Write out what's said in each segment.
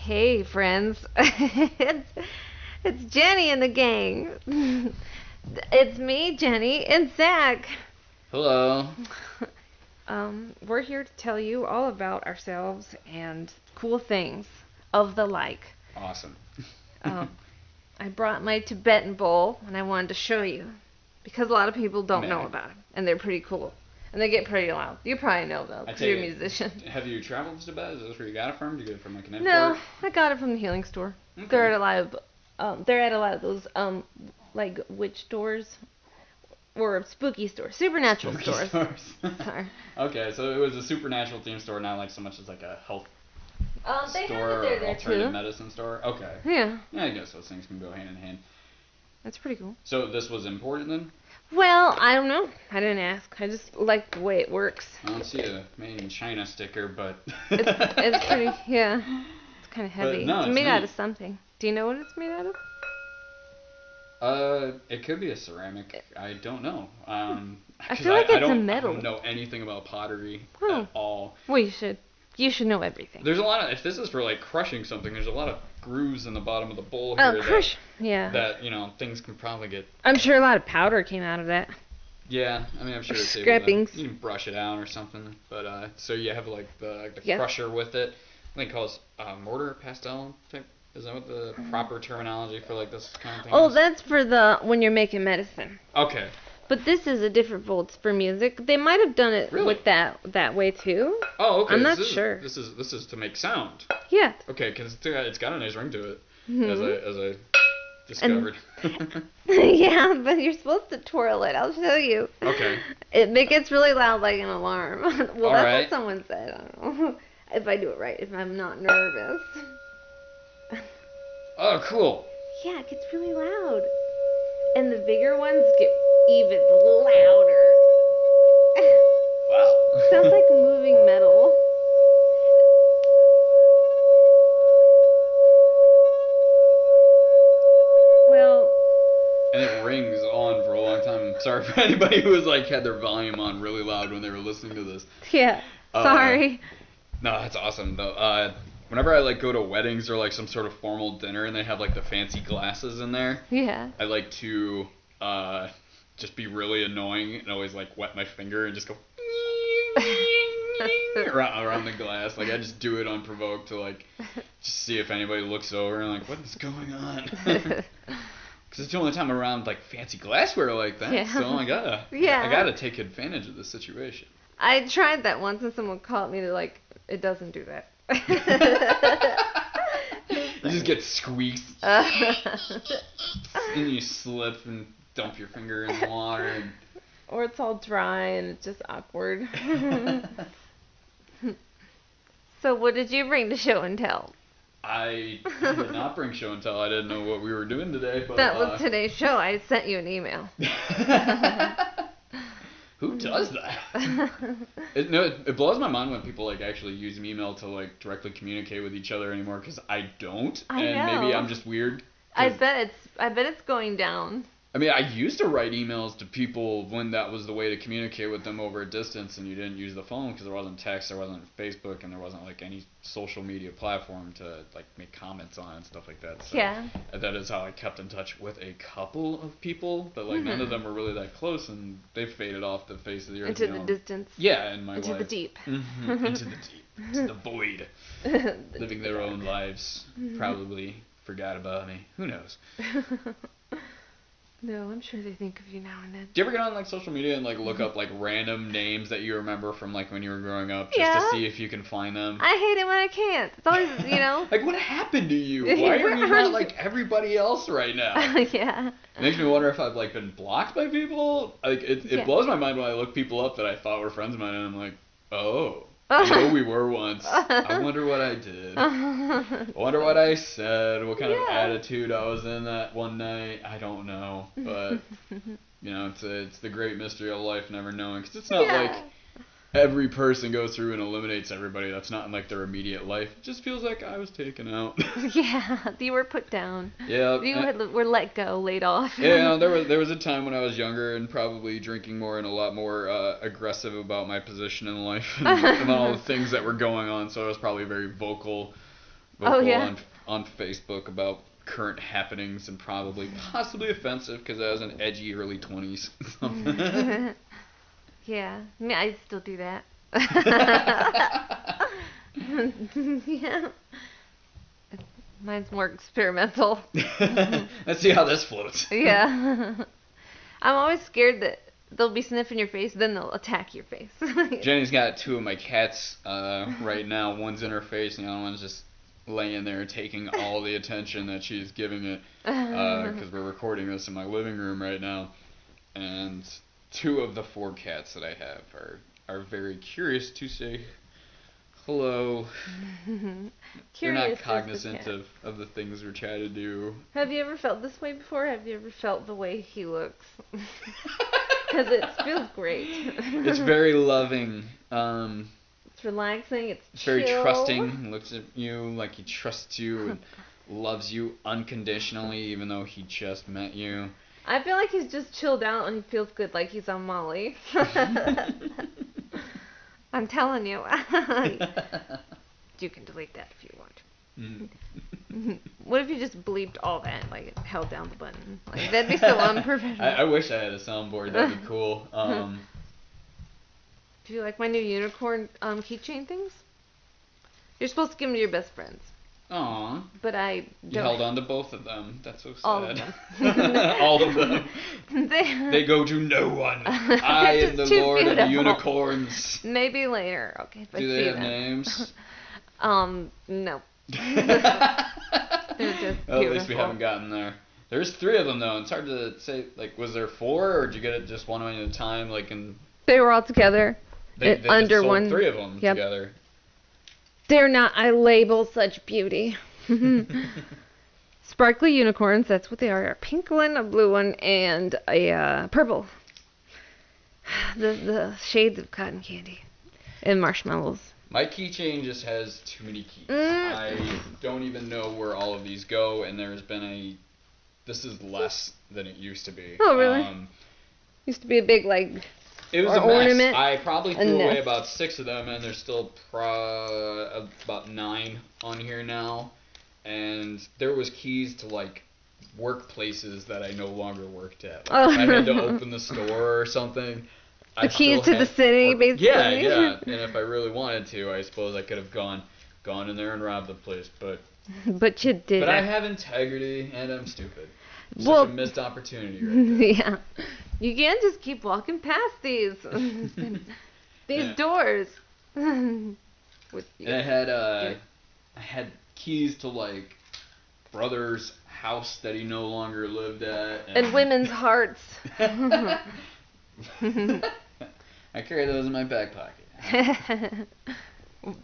Hey friends, it's Jenny and the gang. It's me, Jenny, and Zach. Hello. We're here to tell you all about ourselves and cool things of the like. Awesome. I brought my Tibetan bowl and I wanted to show you because a lot of people don't know about them and they're pretty cool. And they get pretty loud. You probably know though, because you're a musician. Have you traveled to Tibet? Is this where you got it from? Did you get it from like an import? No, I got it from the healing store. Okay. They're at a lot of those like witch stores or spooky stores, supernatural stores. Sorry. Okay, so it was a supernatural themed store, not like so much as like a health they store have it or there alternative too. medicine store. Okay. Yeah. Yeah, I guess those things can go hand in hand. That's pretty cool. So this was imported then? Well, I don't know. I didn't ask. I just like the way it works. I don't see a made in China sticker, but it's pretty, yeah. It's kind of heavy. No, it's made out of something. Do you know what it's made out of? It could be a ceramic. I don't know. I feel like it's a metal. I don't know anything about pottery Oh. at all. Well, you should. You should know everything. There's a lot of, if this is for like crushing something, there's a lot of grooves in the bottom of the bowl here. Oh, crush. Yeah. That, you know, things can probably get. I'm sure a lot of powder came out of that. Yeah, I mean, I'm sure it's scrapings. You can brush it out or something. But, so you have like the Yeah. crusher with it. I think it calls mortar pestle type. Is that what the proper terminology for like this kind of thing is? That's for when you're making medicine. Okay. But this is a different bowl. It's for music. They might have done it with that way too. Oh, okay. I'm not sure. This is to make sound. Yeah. Okay, because it's got a nice ring to it, Mm-hmm. as I discovered. Yeah, but you're supposed to twirl it. I'll show you. Okay. It gets really loud, like an alarm. Well, All that's right. what someone said. I don't know if I do it right. If I'm not nervous. Oh, cool. Yeah, it gets really loud, and the bigger ones get even louder. Wow. Sounds like moving metal. Well. And it rings on for a long time. I'm sorry for anybody who was like had their volume on really loud when they were listening to this. Yeah. Sorry. No, that's awesome though. Whenever I like go to weddings or like some sort of formal dinner and they have like the fancy glasses in there, Yeah. I like to just be really annoying and always like wet my finger and just go around the glass. Like I just do it unprovoked to like just see if anybody looks over and like what is going on. Because it's the only time around like fancy glassware like that. Yeah. So I gotta take advantage of the situation. I tried that once and someone caught me to like, it doesn't do that. You just get squeaks. And you slip and dump your finger in the water. And... Or it's all dry and it's just awkward. So what did you bring to show and tell? I did not bring show and tell. I didn't know what we were doing today. But, that was today's show. I sent you an email. Who does that? It blows my mind when people like actually use email to like directly communicate with each other anymore because I don't. I know. Maybe I'm just weird. I bet it's going down. I mean, I used to write emails to people when that was the way to communicate with them over a distance, and you didn't use the phone because there wasn't text, there wasn't Facebook, and there wasn't like any social media platform to like make comments on and stuff like that. So yeah. That is how I kept in touch with a couple of people, but like none of them were really that close, and they faded off the face of the earth. Into the distance. Yeah, in my Into life. the deep. Mm-hmm. Into the deep. Into the void. Living their own lives. Probably forgot about me. Who knows? No, I'm sure they think of you now and then. Do you ever get on like social media and like look up like random names that you remember from like when you were growing up just to see if you can find them? I hate it when I can't. It's always, Like, what happened to you? Why are you not like everybody else right now? Yeah. It makes me wonder if I've like been blocked by people. Like it blows my mind when I look people up that I thought were friends of mine and I'm like, oh. I know we were once. I wonder what I did. I wonder what I said. What kind of attitude I was in that one night. I don't know. But, it's the great mystery of life, never knowing. Because it's not like every person goes through and eliminates everybody. That's not in like their immediate life. It just feels like I was taken out. Yeah, you were put down. Yeah. You were let go, laid off. Yeah, there was a time when I was younger and probably drinking more and a lot more aggressive about my position in life and all the things that were going on. So I was probably very vocal on Facebook about current happenings and possibly offensive because I was an edgy early 20s. Yeah, I still do that. Yeah. Mine's more experimental. Let's see how this floats. Yeah. I'm always scared that they'll be sniffing your face, then they'll attack your face. Jenny's got two of my cats right now. One's in her face, and the other one's just laying there taking all the attention that she's giving it because we're recording this in my living room right now. And 2 of the 4 cats that I have are very curious to say hello. They're not cognizant of the things we're trying to do. Have you ever felt this way before? Have you ever felt the way he looks? Because it feels great. It's very loving. It's relaxing. It's very trusting. He looks at you like he trusts you and loves you unconditionally, even though he just met you. I feel like he's just chilled out and he feels good, like he's on Molly. I'm telling you. You can delete that if you want. What if you just bleeped all that, like held down the button? Like that'd be so unprofessional. I wish I had a soundboard. That'd be cool. Do you like my new unicorn keychain things? You're supposed to give them to your best friends. Aww. But I don't. You held on to both of them. That's so sad. All of them. All of them. They go to no one. I am the Lord of the Unicorns. Maybe later. Okay. If Do they have names? No. They're just well, at least we haven't gotten there. There's 3 of them though. It's hard to say. Like, was there 4, or did you get it just one at a time? Like in. They were all together. They under sold one. 3 of them together. They're not. I label such beauty. Sparkly unicorns. That's what they are. A pink one, a blue one, and a purple. The shades of cotton candy and marshmallows. My keychain just has too many keys. I don't even know where all of these go, and there's been this is less than it used to be. Oh, really? Used to be a big, it was a ornament. Mess. I probably threw away about 6 of them, and there's still about 9 on here now. And there was keys to, workplaces that I no longer worked at. If I had to open the store or something. The keys to the city, basically. Yeah. And if I really wanted to, I suppose I could have gone in there and robbed the place. But you didn't. But I have integrity, and I'm stupid. Such a missed opportunity right there. Yeah. You can't just keep walking past these doors. And I had keys to brother's house that he no longer lived at. And women's hearts. I carry those in my back pocket.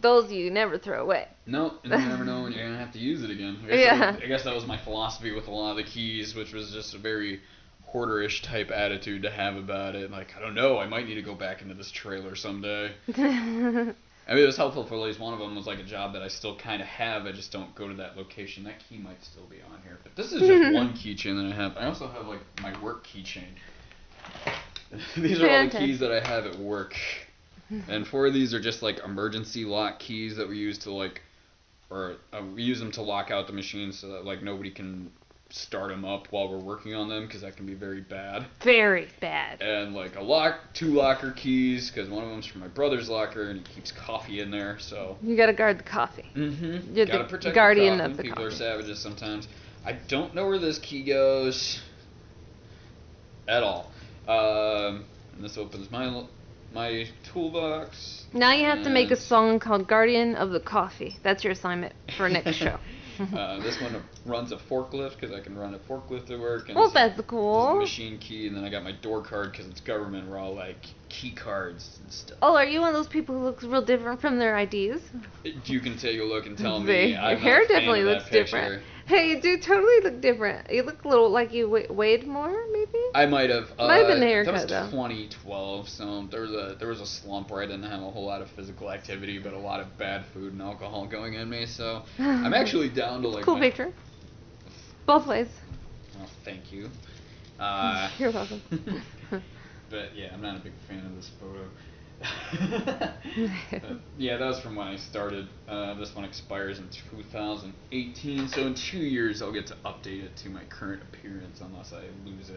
Those you never throw away. No, and you never know when you're going to have to use it again. I guess that was my philosophy with a lot of the keys, which was just a very hoarderish type attitude to have about it. I don't know, I might need to go back into this trailer someday. I mean, it was helpful for at least one of them was a job that I still kind of have. I just don't go to that location. That key might still be on here. But this is just one keychain that I have. I also have, my work keychain. These are all the keys that I have at work. And 4 of these are just, emergency lock keys that we use to, we use them to lock out the machines so that, nobody can start them up while we're working on them, because that can be very bad. Very bad. And 2 locker keys, because one of them's from my brother's locker, and he keeps coffee in there, so. You gotta guard the coffee. Mm-hmm. You're gotta the protect guardian the of the People coffee. are savages sometimes. I don't know where this key goes. at all. And this opens my toolbox. Now you have to make a song called Guardian of the Coffee. That's your assignment for next show. This one runs a forklift because I can run a forklift at work. And well, that's cool. There's a machine key, and then I got my door card because it's government. We're all like key cards and stuff. Oh, are you one of those people who looks real different from their IDs? You can take a look and tell me. Your hair definitely looks different. Hey, you do totally look different. You look a little like you weighed more, maybe? I might have. Might have been the haircut, that was 2012, so there was a slump where I didn't have a whole lot of physical activity, but a lot of bad food and alcohol going in me. So I'm actually down to like. Cool picture. Both ways. Oh, thank you. You're welcome. But yeah, I'm not a big fan of this photo. Yeah, that was from when I started. This one expires in 2018, so in 2 years I'll get to update it to my current appearance unless I lose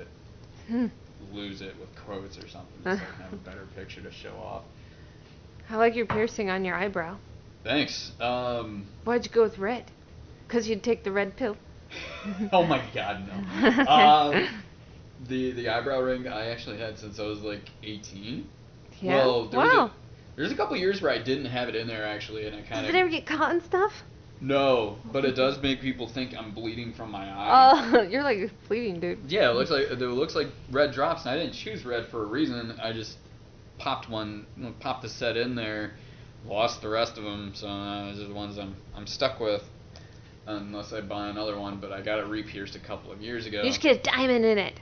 it with quotes or something, so I can have a better picture to show off. I like your piercing on your eyebrow. Thanks. Why'd you go with red? 'Cause you'd take the red pill? Oh my god, no. The eyebrow ring I actually had since I was like 18. Yeah. Well, there's a couple years where I didn't have it in there actually, and I kind of. Did it ever get caught and stuff? No, but it does make people think I'm bleeding from my eye. Oh, you're like bleeding, dude. Yeah, it looks like red drops, and I didn't choose red for a reason. I just popped the set in there, lost the rest of them, so those are the ones I'm stuck with, unless I buy another one. But I got it re-pierced a couple of years ago. You should get a diamond in it.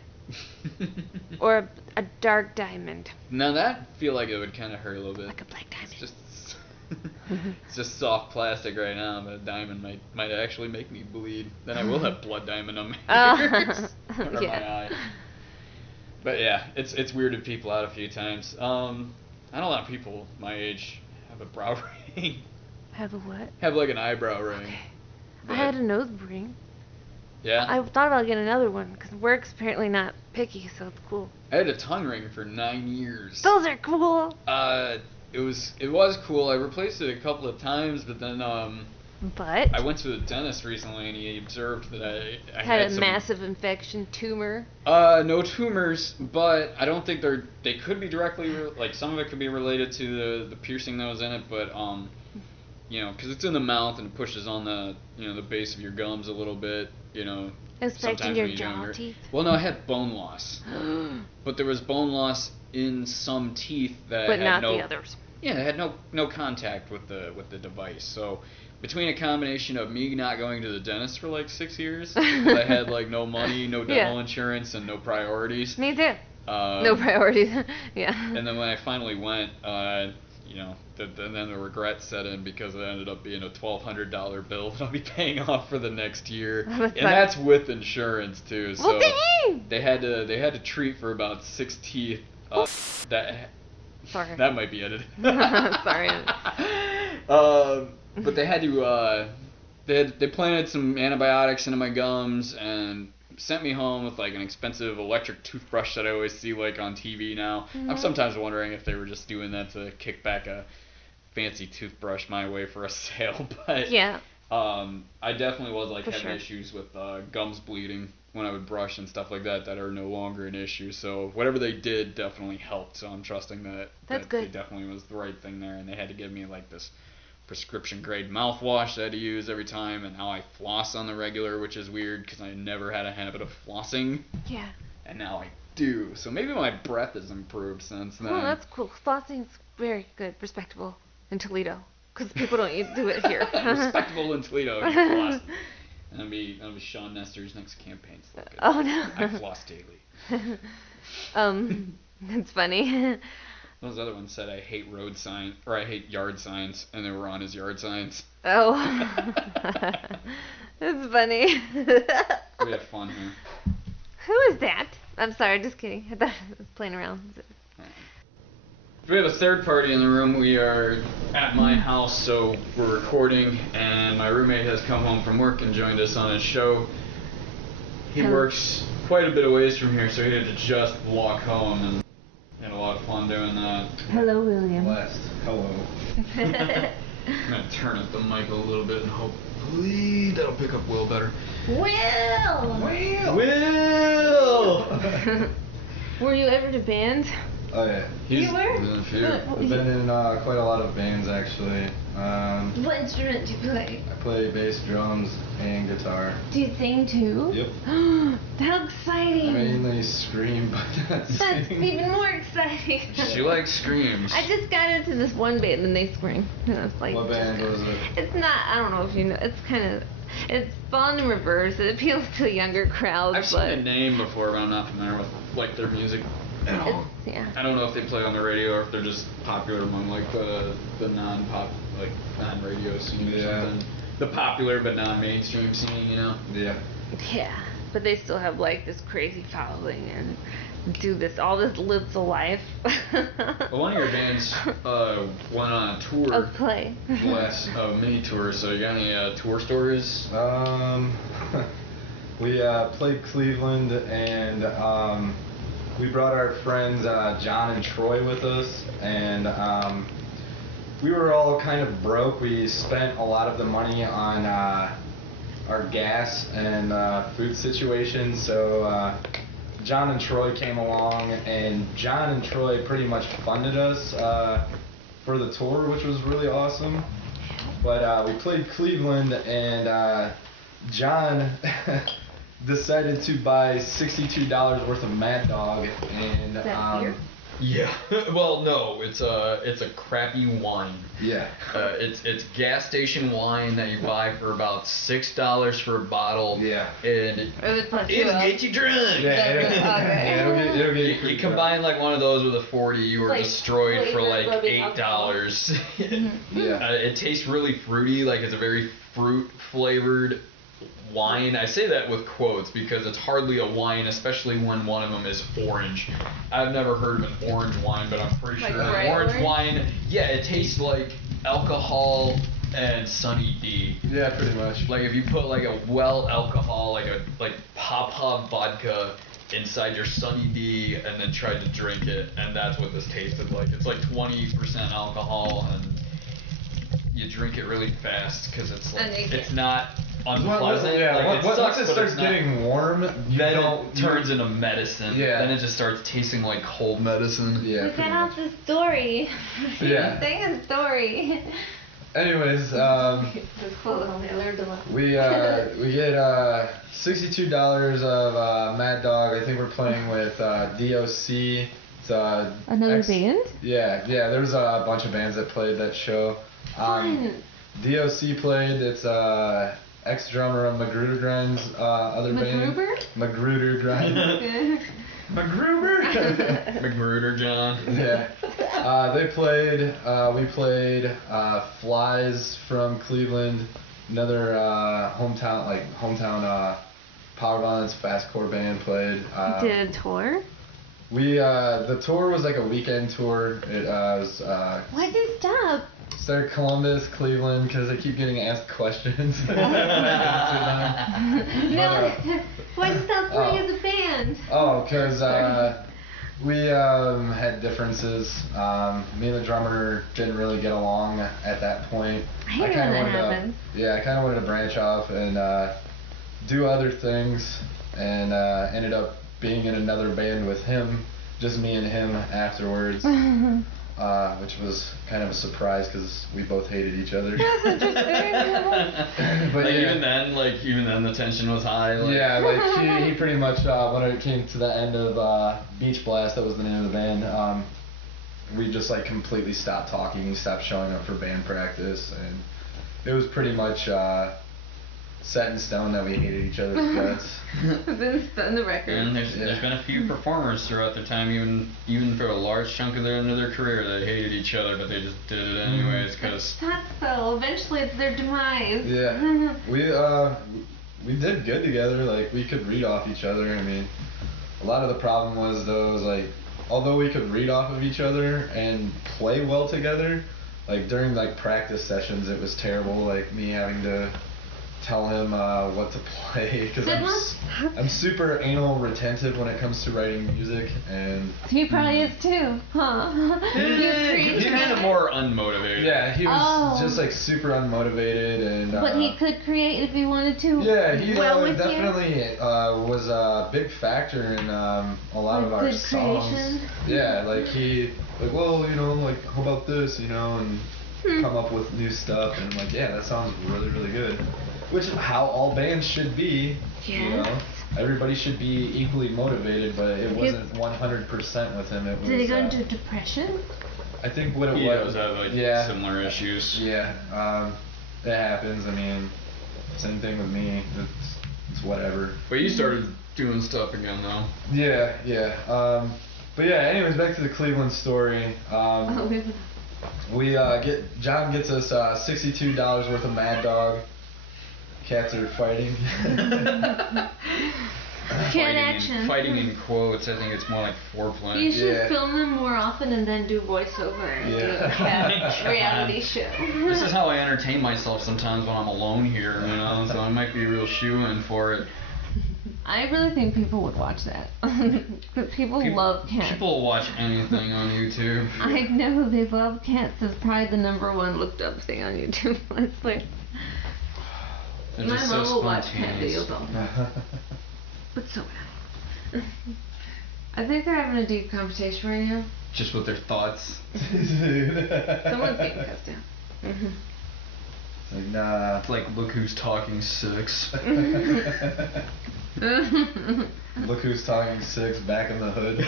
Or a dark diamond. Now that feel like it would kind of hurt a little bit. Like a black diamond. It's just soft plastic right now, but a diamond might actually make me bleed. Then I will have blood diamond on my ears or my eye. But yeah, it's weirded people out a few times. I know a lot of people my age have a brow ring. Have a what? Have like an eyebrow ring. Okay. I had a nose ring. Yeah? I thought about getting another one, because work's apparently not picky, so it's cool. I had a tongue ring for 9 years. Those are cool! It was cool. I replaced it a couple of times, but then, But? I went to the dentist recently, and he observed that I had a massive infection, tumor. No tumors, but I don't think they could be directly, like, some of it could be related to the piercing that was in it, but, you know, because it's in the mouth and it pushes on the base of your gums a little bit, you know. Affecting your jaw teeth? Well, no, I had bone loss. But there was bone loss in some teeth that but had not the others. Yeah, it had no contact with the device. So between a combination of me not going to the dentist for like 6 years, I had like no money, no dental insurance, and no priorities. Me too. No priorities. Yeah. And then when I finally went, you know, then the regret set in because it ended up being a $1,200 bill that I'll be paying off for the next year, and that's with insurance too. So they had to treat for about 6 teeth. Sorry. That might be edited. Sorry. But they had to they planted some antibiotics into my gums and sent me home with like an expensive electric toothbrush that I always see like on TV now. Mm-hmm. I'm sometimes wondering if they were just doing that to kick back a fancy toothbrush my way for a sale. But yeah. I definitely was like having issues with gums bleeding when I would brush and stuff like that are no longer an issue. So whatever they did definitely helped. So I'm trusting that good. It definitely was the right thing there. And they had to give me like this prescription grade mouthwash that I had to use every time, and now I floss on the regular, which is weird because I never had a habit of flossing. Yeah. And now I do. So maybe my breath has improved since then. Oh, that's cool. Flossing's very good, respectable in Toledo, because people don't do it here. Respectable in Toledo. And that'll be Sean Nestor's next campaign slogan. Oh no. I floss daily. It's funny. Those other ones said I hate road sign or I hate yard signs, and they were on his yard signs. Oh. That's funny. We had fun here. Who is that? I'm sorry, just kidding. I thought I was playing around. We have a third party in the room. We are at my house, so we're recording, and my roommate has come home from work and joined us on his show. He works quite a bit of ways from here, so he had to just walk home, and had a lot of fun doing that. Hello, William. Blessed. Hello. I'm going to turn up the mic a little bit and hopefully that'll pick up Will better. Will! Will! Were you ever in a band? Oh yeah. You were? I've been in quite a lot of bands actually. What instrument do you play? I play bass, drums, and guitar. Do you sing too? Yep. How exciting! I mainly scream, but not sing. That's even more exciting. She likes screams. I just got into this one band and they scream. And I was like, What band was it? It's not, I don't know if you know, it's fun in reverse. It appeals to younger crowds. I've seen the name before, but I'm not familiar with like their music at all. Yeah. I don't know if they play on the radio or if they're just popular among like the non-pop, like non-radio scene or something. The popular but non-mainstream scene, you know? Yeah. Yeah, but they still have like this crazy following and do all this lives a life. Well, one of your bands went on a tour. Of play. Last mini tour. So you got any tour stories? We played Cleveland and we brought our friends John and Troy with us, and we were all kind of broke. We spent a lot of the money on our gas and food situation, so John and Troy came along, and John and Troy pretty much funded us for the tour, which was really awesome. But we played Cleveland, and John decided to buy $62 worth of Mad Dog, and beer? Yeah. Well, no, it's a crappy wine. Yeah. It's gas station wine that you buy for about $6 for a bottle. Yeah. And it'll get you drunk. Yeah, it'll get you combine like one of those with a 40, you were like destroyed for like $8. Yeah. It tastes really fruity, like it's a very fruit flavored wine. I say that with quotes because it's hardly a wine, especially when one of them is orange. I've never heard of an orange wine, but I'm pretty sure an orange wine, yeah, it tastes like alcohol and Sunny D. Yeah, pretty much. Like if you put like a well alcohol, like Papa vodka inside your Sunny D and then tried to drink it, and that's what this tasted like. It's like 20% alcohol, and you drink it really fast because it's like, it's not unpleasant. Once it starts getting warm, then it turns into medicine. Yeah. Then it just starts tasting like cold medicine. Yeah. We got off the story. Yeah. Saying a story. Anyways, we get $62 of Mad Dog. I think we're playing with DOC. It's another band? Yeah. There was a bunch of bands that played that show. DOC played. It's ex-drummer of Magruder Grind's other band. Magruder Grind. Magruber? Magruder John. Yeah. They played. We played. Flies from Cleveland. Another hometown power violence fastcore band played. Did a tour? The tour was like a weekend tour. It was. Why'd they stop? Started Columbus, Cleveland, because I keep getting asked questions. No, why'd you stop playing as a band? Oh, because we had differences. Me and the drummer didn't really get along at that point. I hate when that happens. I kind of wanted to branch off and do other things, and ended up being in another band with him, just me and him afterwards. Which was kind of a surprise because we both hated each other. That's interesting. But even then the tension was high. He pretty much when it came to the end of Beach Blast, that was the name of the band. We just like completely stopped talking. We stopped showing up for band practice, and it was pretty much set in stone that we hated each other's guts. It's been the record. And there's been a few performers throughout their time, even for a large chunk of their career, that hated each other, but they just did it anyways because. That's so. Eventually, it's their demise. Yeah, we did good together. Like we could read off each other. I mean, a lot of the problem was like, although we could read off of each other and play well together, like during like practice sessions, it was terrible. Like me having to tell him what to play because I'm super anal retentive when it comes to writing music, and he probably is too, huh? He's kind of more unmotivated. Yeah, he was just like super unmotivated, and but he could create if he wanted to. Yeah, he definitely was a big factor in a lot of our songs. Creation. Yeah, like well, you know, like how about this, you know, and come up with new stuff, and I'm like, yeah, that sounds really, really good. Which is how all bands should be. Yeah. You know, everybody should be equally motivated, but it wasn't 100% with him. It was. Did he go into depression? I think what it was. He does have like similar issues. Yeah, it happens. I mean, same thing with me. It's whatever. But you started doing stuff again, though. Yeah. But yeah. Anyways, back to the Cleveland story. John gets us $62 worth of Mad Dog. Cats are fighting. Fighting in quotes. I think it's more like foreplay. You should film them more often and then do voiceover and do a cat reality show. This is how I entertain myself sometimes when I'm alone here, you know, so I might be a real shoe-in for it. I really think people would watch that. But people love cats. People watch anything on YouTube. I know, they love cats. It's probably the #1 looked up thing on YouTube. It's like, my mom will watch cat videos all the time. But so bad. I think they're having a deep conversation right now. Just with their thoughts. Someone's getting cussed out. Mm-hmm. Like, nah. It's like, look who's talking 6. Look who's talking 6, back in the hood.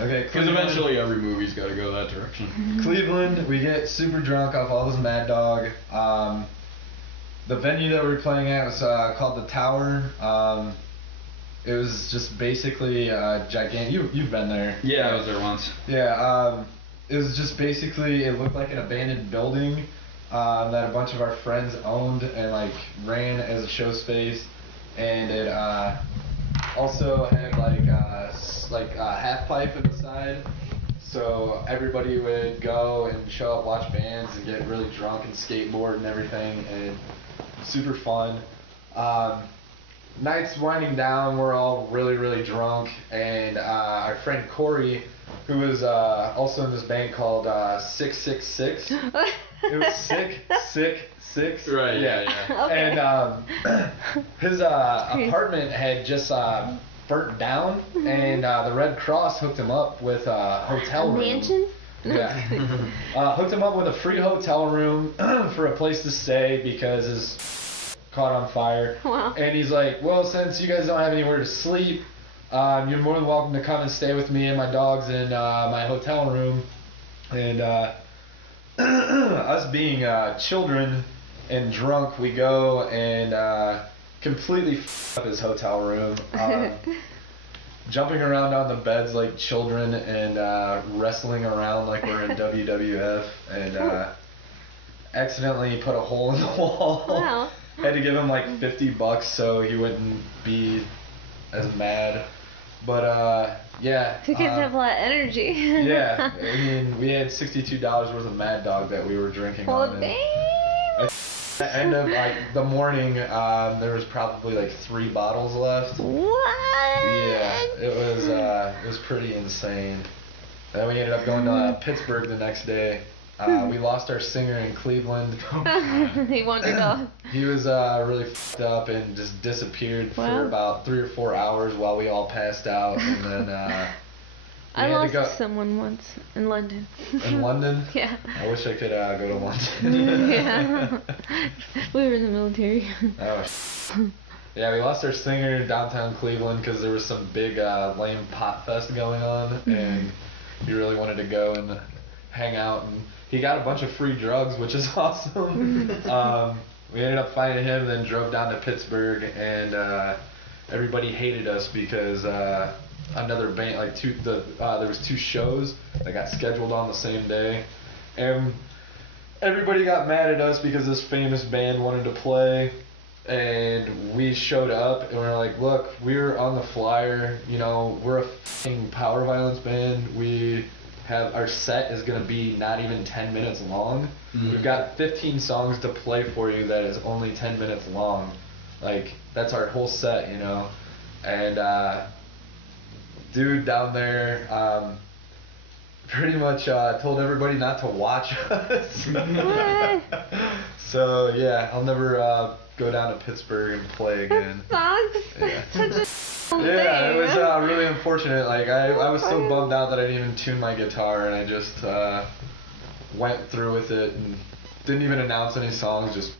Okay, because eventually every movie's got to go that direction. Cleveland, we get super drunk off all this Mad Dog. The venue that we were playing at was called the Tower. It was just basically gigantic. You've been there. Yeah, I was there once. Yeah, it was just basically, it looked like an abandoned building that a bunch of our friends owned and like ran as a show space, and it also had like a half pipe inside, so everybody would go and show up, watch bands, and get really drunk and skateboard and everything, and super fun. Night's winding down, we're all really, really drunk, and our friend Corey, who was also in this band called 666. It was Sick. Right, yeah. Okay. And his apartment had just burnt down, and the Red Cross hooked him up with a hotel room. Mansion? Yeah. Hooked him up with a free hotel room for a place to stay because his caught on fire. Wow. And he's like, well, since you guys don't have anywhere to sleep, you're more than welcome to come and stay with me and my dogs in my hotel room. And us being children and drunk, we go and completely up his hotel room. Jumping around on the beds like children and wrestling around like we're in WWF, and accidentally put a hole in the wall. Wow. Had to give him like $50 so he wouldn't be as mad. But yeah. You guys have a lot of energy. Yeah, I mean, we had $62 worth of Mad Dog that we were drinking on. Dang. At the end of like the morning, there was probably like 3 bottles left. What? Yeah, it was pretty insane. Then we ended up going to Pittsburgh the next day. We lost our singer in Cleveland. He wandered off. He was really f***ed up and just disappeared for about 3 or 4 hours while we all passed out, and then I lost someone once in London. In London? Yeah. I wish I could go to London. Yeah. We were in the military. Oh, yeah, we lost our singer in downtown Cleveland because there was some big lame pot fest going on, and he really wanted to go and hang out, and he got a bunch of free drugs, which is awesome. We ended up finding him, then drove down to Pittsburgh, and everybody hated us because another band, like there was 2 shows that got scheduled on the same day, and everybody got mad at us because this famous band wanted to play, and we showed up and we're like, look, we're on the flyer, you know, we're a f***ing power violence band, we have our set is gonna be not even 10 minutes long. We've got 15 songs to play for you that is only 10 minutes long. Like, that's our whole set, you know. And dude down there pretty much told everybody not to watch us. So yeah, I'll never go down to Pittsburgh and play again. That sucks. Yeah, it was really unfortunate. Like, I was so bummed out that I didn't even tune my guitar, and I just went through with it and didn't even announce any songs, just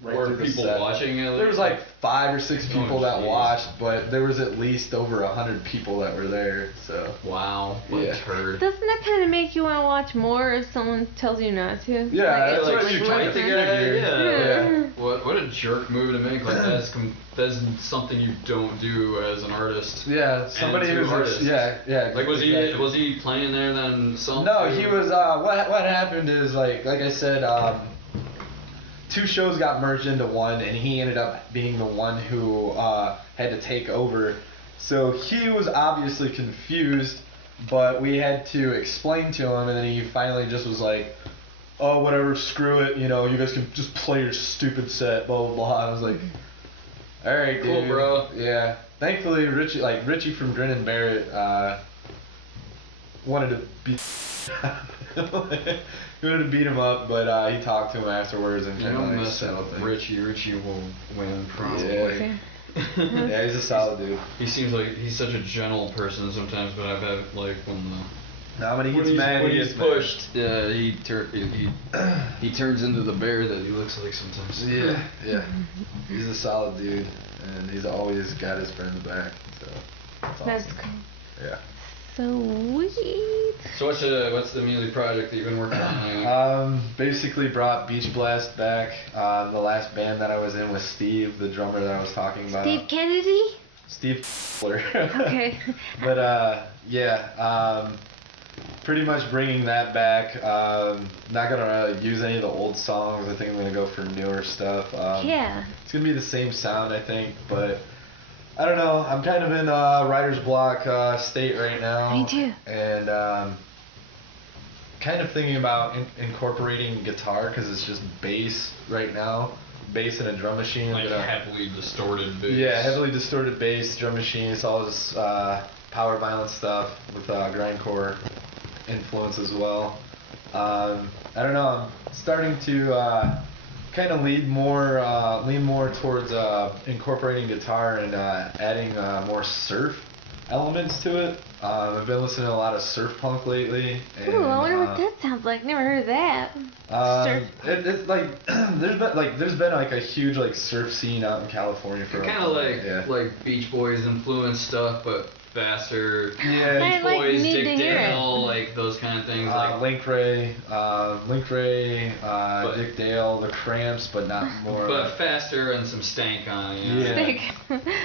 right Were through the people set. watching it? There was like 5 or 6 people that geez. watched, but there was at least over 100 people that were there, so. Wow, what a turd. Doesn't that kind of make you want to watch more if someone tells you not to? Yeah, it's like what you're trying to listen. yeah. What a jerk move to make. Like, that's something you don't do as an artist. Yeah, somebody who's artist. yeah. Like, was he playing there then? No, he was. What happened is like I said, 2 shows got merged into one, and he ended up being the one who had to take over. So he was obviously confused, but we had to explain to him, and then he finally just was like, "Oh, whatever, screw it. You know, you guys can just play your stupid set." Blah blah blah. I was like, "All right, cool, dude." bro. Yeah. Thankfully, Richie from Grin and Barrett wanted to beat. He wanted to beat him up, but he talked to him afterwards and kind of like settled things. Richie will win probably. Yeah. Yeah, he's a solid dude. He seems like he's such a gentle person sometimes, but I've had like when he gets mad, when he he's gets pushed, yeah, he turns into the bear that he looks like sometimes. Yeah. He's a solid dude, and he's always got his friends back. So that's awesome. That's cool. Yeah. Sweet. So what's the music project that you've been working on? Basically brought Beach Blast back. The last band that I was in was Steve, the drummer that I was talking about. Steve Kennedy? Steve Okay. But pretty much bringing that back. Not gonna use any of the old songs. I think I'm gonna go for newer stuff. Yeah. It's gonna be the same sound, I think, but I don't know. I'm kind of in writer's block state right now. Me too. And kind of thinking about incorporating guitar because it's just bass right now. Bass and a drum machine. Like heavily distorted bass. Yeah, heavily distorted bass, drum machine. It's all just power violence stuff with grindcore influence as well. I don't know. I'm starting to kind of lean more towards incorporating guitar and adding more surf elements to it. I've been listening to a lot of surf punk lately. And, Ooh, I wonder what that sounds like. Never heard of that. Surf. It's like there's been like a huge like surf scene out in California for kind of like Beach Boys influenced stuff, but faster. Yeah, Beach Boys, Dick Dale, like those kind of things. Like Link Ray, Dick Dale, the Cramps, but not more. But faster and some stank on it. You know? Yeah. Stank.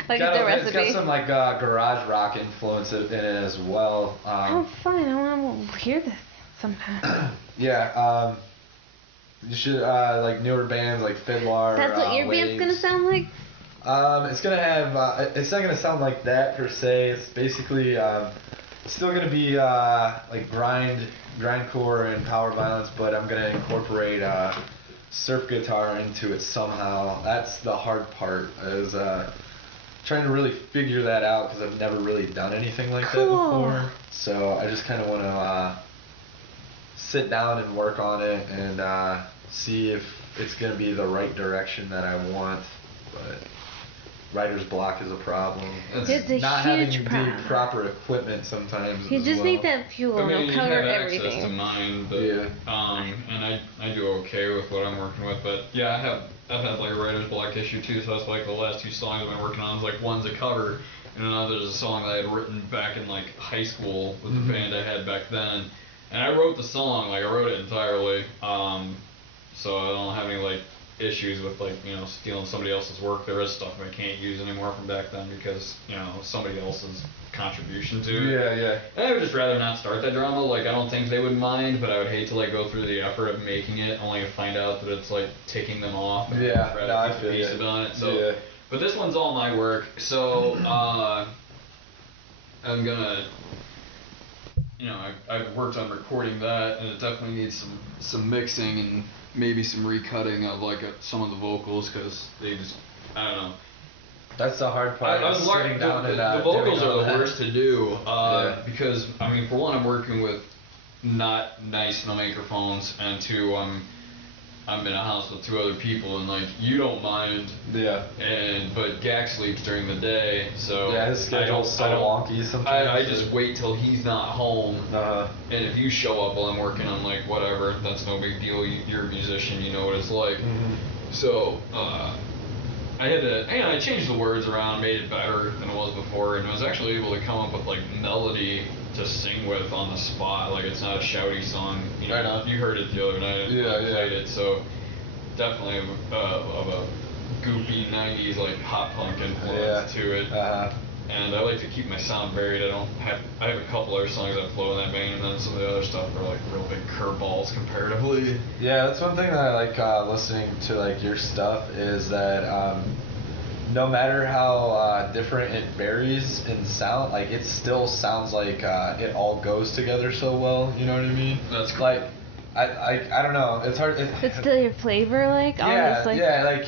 Like the recipe. It's got some like garage rock influence in it as well. Oh, fun. I want to hear this sometime. Yeah. You should like newer bands like Fiddler. That's what your band's gonna sound like? It's gonna have. It's not gonna sound like that per se. It's basically still gonna be like grindcore and power violence, but I'm gonna incorporate surf guitar into it somehow. That's the hard part. Is trying to really figure that out because I've never really done anything like that before. So I just kind of want to sit down and work on it and see if it's gonna be the right direction that I want, but. Writer's block is a problem. It's a not huge having problem. the proper equipment sometimes. You just need that fuel and it'll cover you have everything. access to mine, but and I do okay with what I'm working with, but yeah, I've had like a writer's block issue too. So that's like the last 2 songs I've been working on. Is like one's a cover, and another's a song that I had written back in like high school with the band I had back then. And I wrote the song, like I wrote it entirely. So I don't have any like issues with like, you know, stealing somebody else's work. There is stuff I can't use anymore from back then because, you know, somebody else's contribution to it. Yeah. And I would just rather not start that drama. Like, I don't think they would mind, but I would hate to like go through the effort of making it only to find out that it's like taking them off. And I feel it. On it. So, but this one's all my work. So I'm gonna I've worked on recording that, and it definitely needs some mixing and maybe some recutting of like some of the vocals, because they just, I don't know. That's the hard part. I was learning the vocals are the worst to do, because I mean, for one, I'm working with not nice microphones, and two, I'm in a house with 2 other people, and like, you don't mind. Yeah. But Gak sleeps during the day, so yeah, his schedule's so wonky sometimes. I just wait till he's not home. And if you show up while I'm working, I'm like, whatever, that's no big deal. You're a musician, you know what it's like. So I had to, I changed the words around, made it better than it was before, and I was actually able to come up with like melody to sing with on the spot. Like, it's not a shouty song. You know, you heard it the other night. I played it, so definitely of a goofy 90s like hot punk influence to it. And I like to keep my sound varied. I have a couple other songs that flow in that vein, and then some of the other stuff are like real big curveballs comparatively. Yeah, that's one thing that I like listening to like your stuff is that no matter how different it varies in sound, like it still sounds like it all goes together so well. You know what I mean? That's cool. Like I don't know. It's hard. It's still your flavor, like yeah, like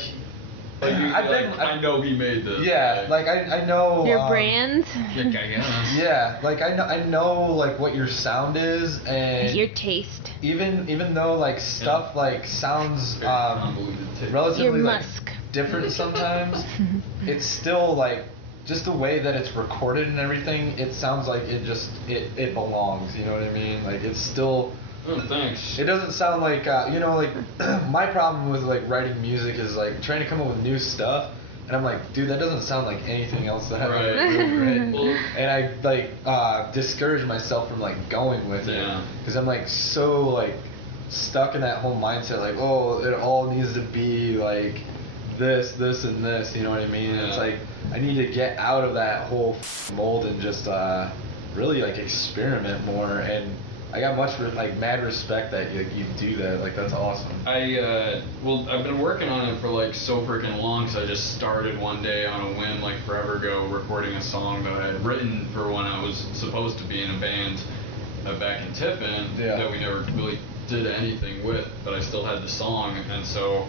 like. I know he made this. Yeah, like I know your brand. Yeah, like I know like what your sound is and your taste. Even though like stuff like sounds relatively your like musk. different sometimes, it's still like just the way that it's recorded and everything. It sounds like it belongs. You know what I mean? Like it's still. Oh, thanks. It doesn't sound like like my problem with like writing music is like trying to come up with new stuff, and I'm like, dude, that doesn't sound like anything else that I've ever written. And I like discourage myself from like going with it because I'm like so like stuck in that whole mindset, like, oh, it all needs to be like this, and this. You know what I mean? And it's like I need to get out of that whole mold and just really like experiment more. And I got mad respect that you do that. Like, that's awesome. I've been working on it for like so freaking long, because I just started one day on a whim like forever ago, recording a song that I had written for when I was supposed to be in a band back in Tiffin that we never really did anything with, but I still had the song, and so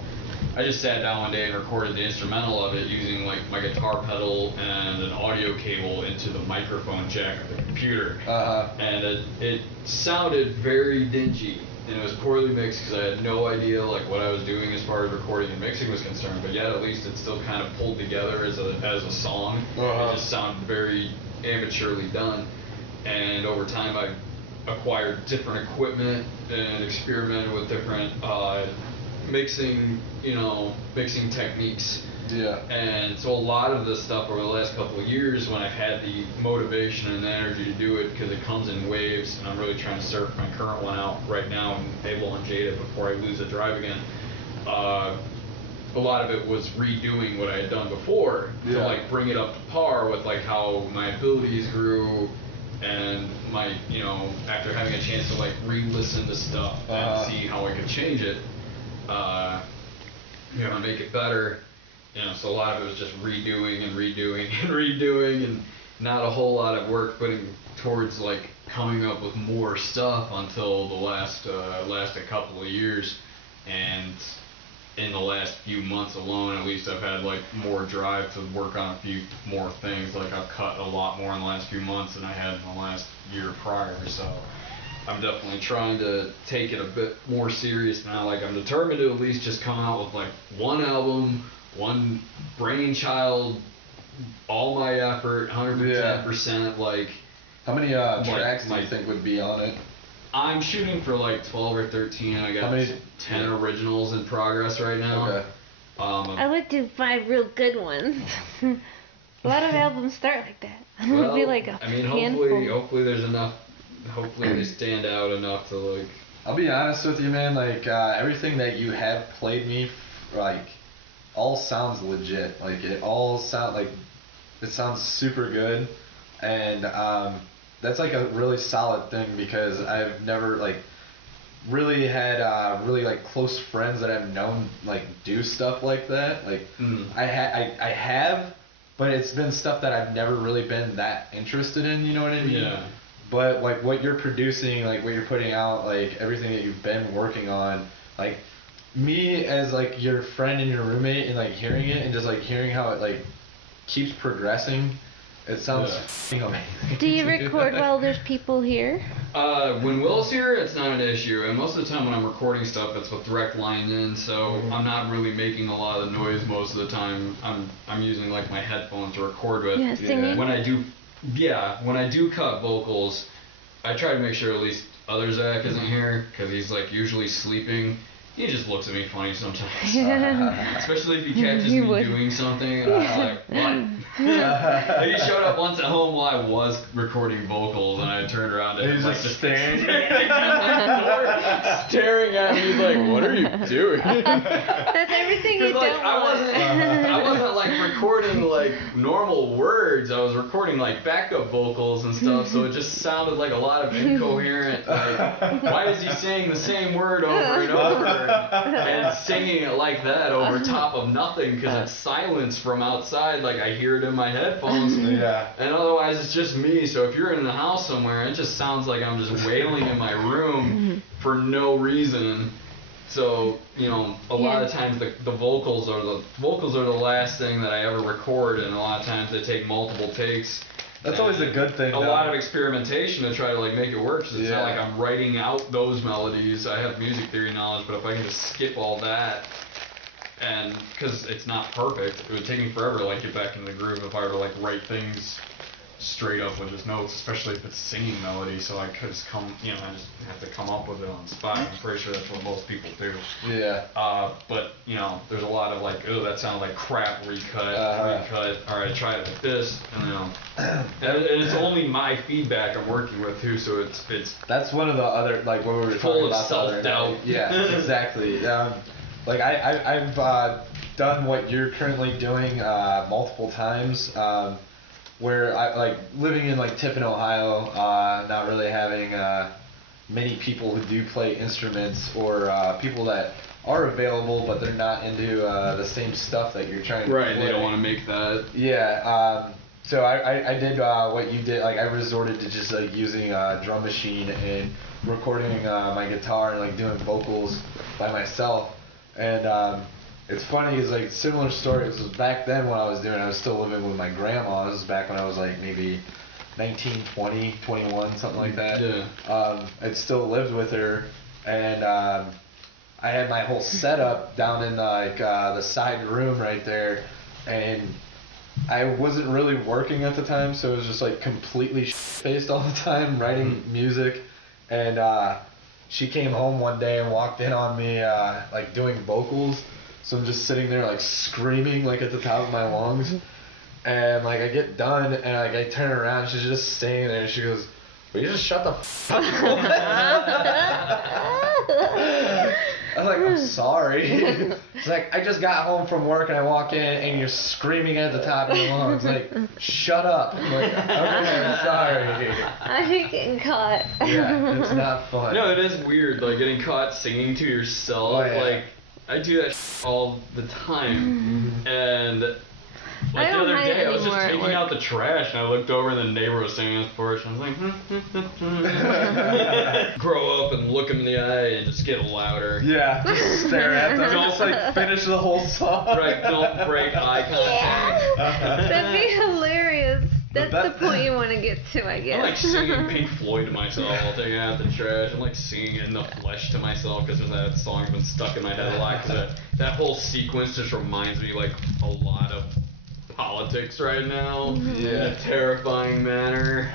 I just sat down one day and recorded the instrumental of it using like my guitar pedal and an audio cable into the microphone jack of the computer. And it sounded very dingy, and it was poorly mixed because I had no idea like what I was doing as far as recording and mixing was concerned, but yet at least it still kind of pulled together as a song. It just sounded very amateurly done, and over time I acquired different equipment and experimented with different mixing techniques. And so a lot of this stuff over the last couple of years, when I've had the motivation and the energy to do it, because it comes in waves, and I'm really trying to surf my current one out right now and able and jaded before I lose the drive again. A lot of it was redoing what I had done before to like bring it up to par with like how my abilities grew, and my, after having a chance to like re-listen to stuff and see how I could change it, make it better. So a lot of it was just redoing, and not a whole lot of work putting towards like coming up with more stuff until the last a couple of years. And in the last few months alone, at least, I've had like more drive to work on a few more things. Like, I've cut a lot more in the last few months than I had in the last year prior. So I'm definitely trying to take it a bit more serious now. Like, I'm determined to at least just come out with like one album, one brainchild, all my effort, 110%. Like, how many tracks do you think would be on it? I'm shooting for like 12 or 13. I got 10 originals in progress right now. Okay. I would do 5 real good ones. A lot of albums start like that. It would be like a handful. Hopefully there's enough. Hopefully they stand out enough to like. I'll be honest with you, man. Like, everything that you have played me, like, all sounds legit. Like, it sounds super good, and that's like a really solid thing, because I've never like really had really like close friends that I've known like do stuff like that. Like, I have, but it's been stuff that I've never really been that interested in. You know what I mean? Yeah. but like what you're producing, like what you're putting out, like everything that you've been working on, like me as like your friend and your roommate, and like hearing it and just like hearing how it like keeps progressing, it sounds f***ing amazing. Do you record while there's people here? When Will's here, it's not an issue, and most of the time when I'm recording stuff, it's with direct line in, so I'm not really making a lot of the noise most of the time. I'm using like my headphones to record with. Yeah, singing. When I do cut vocals, I try to make sure at least other Zach isn't here, because he's like usually sleeping. He just looks at me funny sometimes. Especially if he catches me doing something, and I'm like, what? He showed up once at home while I was recording vocals, and I turned around and he was like just staring. Staring at me. He's like, what are you doing? That's everything you like, don't I wasn't like recording like normal words. I was recording like backup vocals and stuff, so it just sounded like a lot of incoherent. Like, why is he saying the same word over and over? And singing it like that over top of nothing, because it's silence from outside, like I hear it in my headphones, and otherwise it's just me. So if you're in the house somewhere, it just sounds like I'm just wailing in my room for no reason. So a lot of times the vocals are the last thing that I ever record, and a lot of times they take multiple takes. That's always a good thing. A lot of experimentation to try to like make it work. Cause it's not like I'm writing out those melodies. I have music theory knowledge, but if I can just skip all that, and because it's not perfect, it would take me forever to like get back into the groove if I were to like write things straight up with just notes, especially if it's singing melody. So I could just I just have to come up with it on the spot. I'm pretty sure that's what most people do. Yeah. But there's a lot of like, oh, that sounded like crap. Recut. All right, try it like this, and and it's only my feedback I'm working with too. So it's that's one of the other like what we were full talking about. Full of self-doubt. Yeah, exactly. Like I've done what you're currently doing multiple times. Where I like living in like Tiffin, Ohio, not really having many people who do play instruments, or people that are available but they're not into the same stuff that you're trying to play. Right, they don't want to make that. Yeah, so I did what you did. Like I resorted to just like using a drum machine and recording my guitar and like doing vocals by myself. And it's funny, it's like similar story. This was back then when I was still living with my grandma. This was back when I was like maybe 19, 20, 21, something like that. Yeah. I'd still lived with her, and I had my whole setup down in like the side room right there, and I wasn't really working at the time, so it was just like completely shit-faced all the time, writing music. And she came home one day and walked in on me like doing vocals. So I'm just sitting there like screaming like at the top of my lungs, and like I get done and like I turn around and she's just staying there and she goes, "Will you just shut the f*** up?" I was like, "I'm sorry." She's like, "I just got home from work and I walk in and you're screaming at the top of your lungs, like, shut up." I'm like, "Okay, I'm sorry." I hate getting caught. Yeah, it's not fun. No, it is weird, like getting caught singing to yourself. Oh, yeah. Like I do that all the time, and like the other day I was just taking out the trash and I looked over and the neighbor was singing on his porch and I was like, grow up and look him in the eye and just get louder. Yeah, just stare at them. Don't like finish the whole song. Right, don't break eye contact. That'd be hilarious. That's the point you want to get to, I guess. I like singing Pink Floyd to myself while taking out the trash. I'm like singing In the Flesh to myself because that song's been stuck in my head a lot. Because that whole sequence just reminds me like a lot of politics right now in a terrifying manner.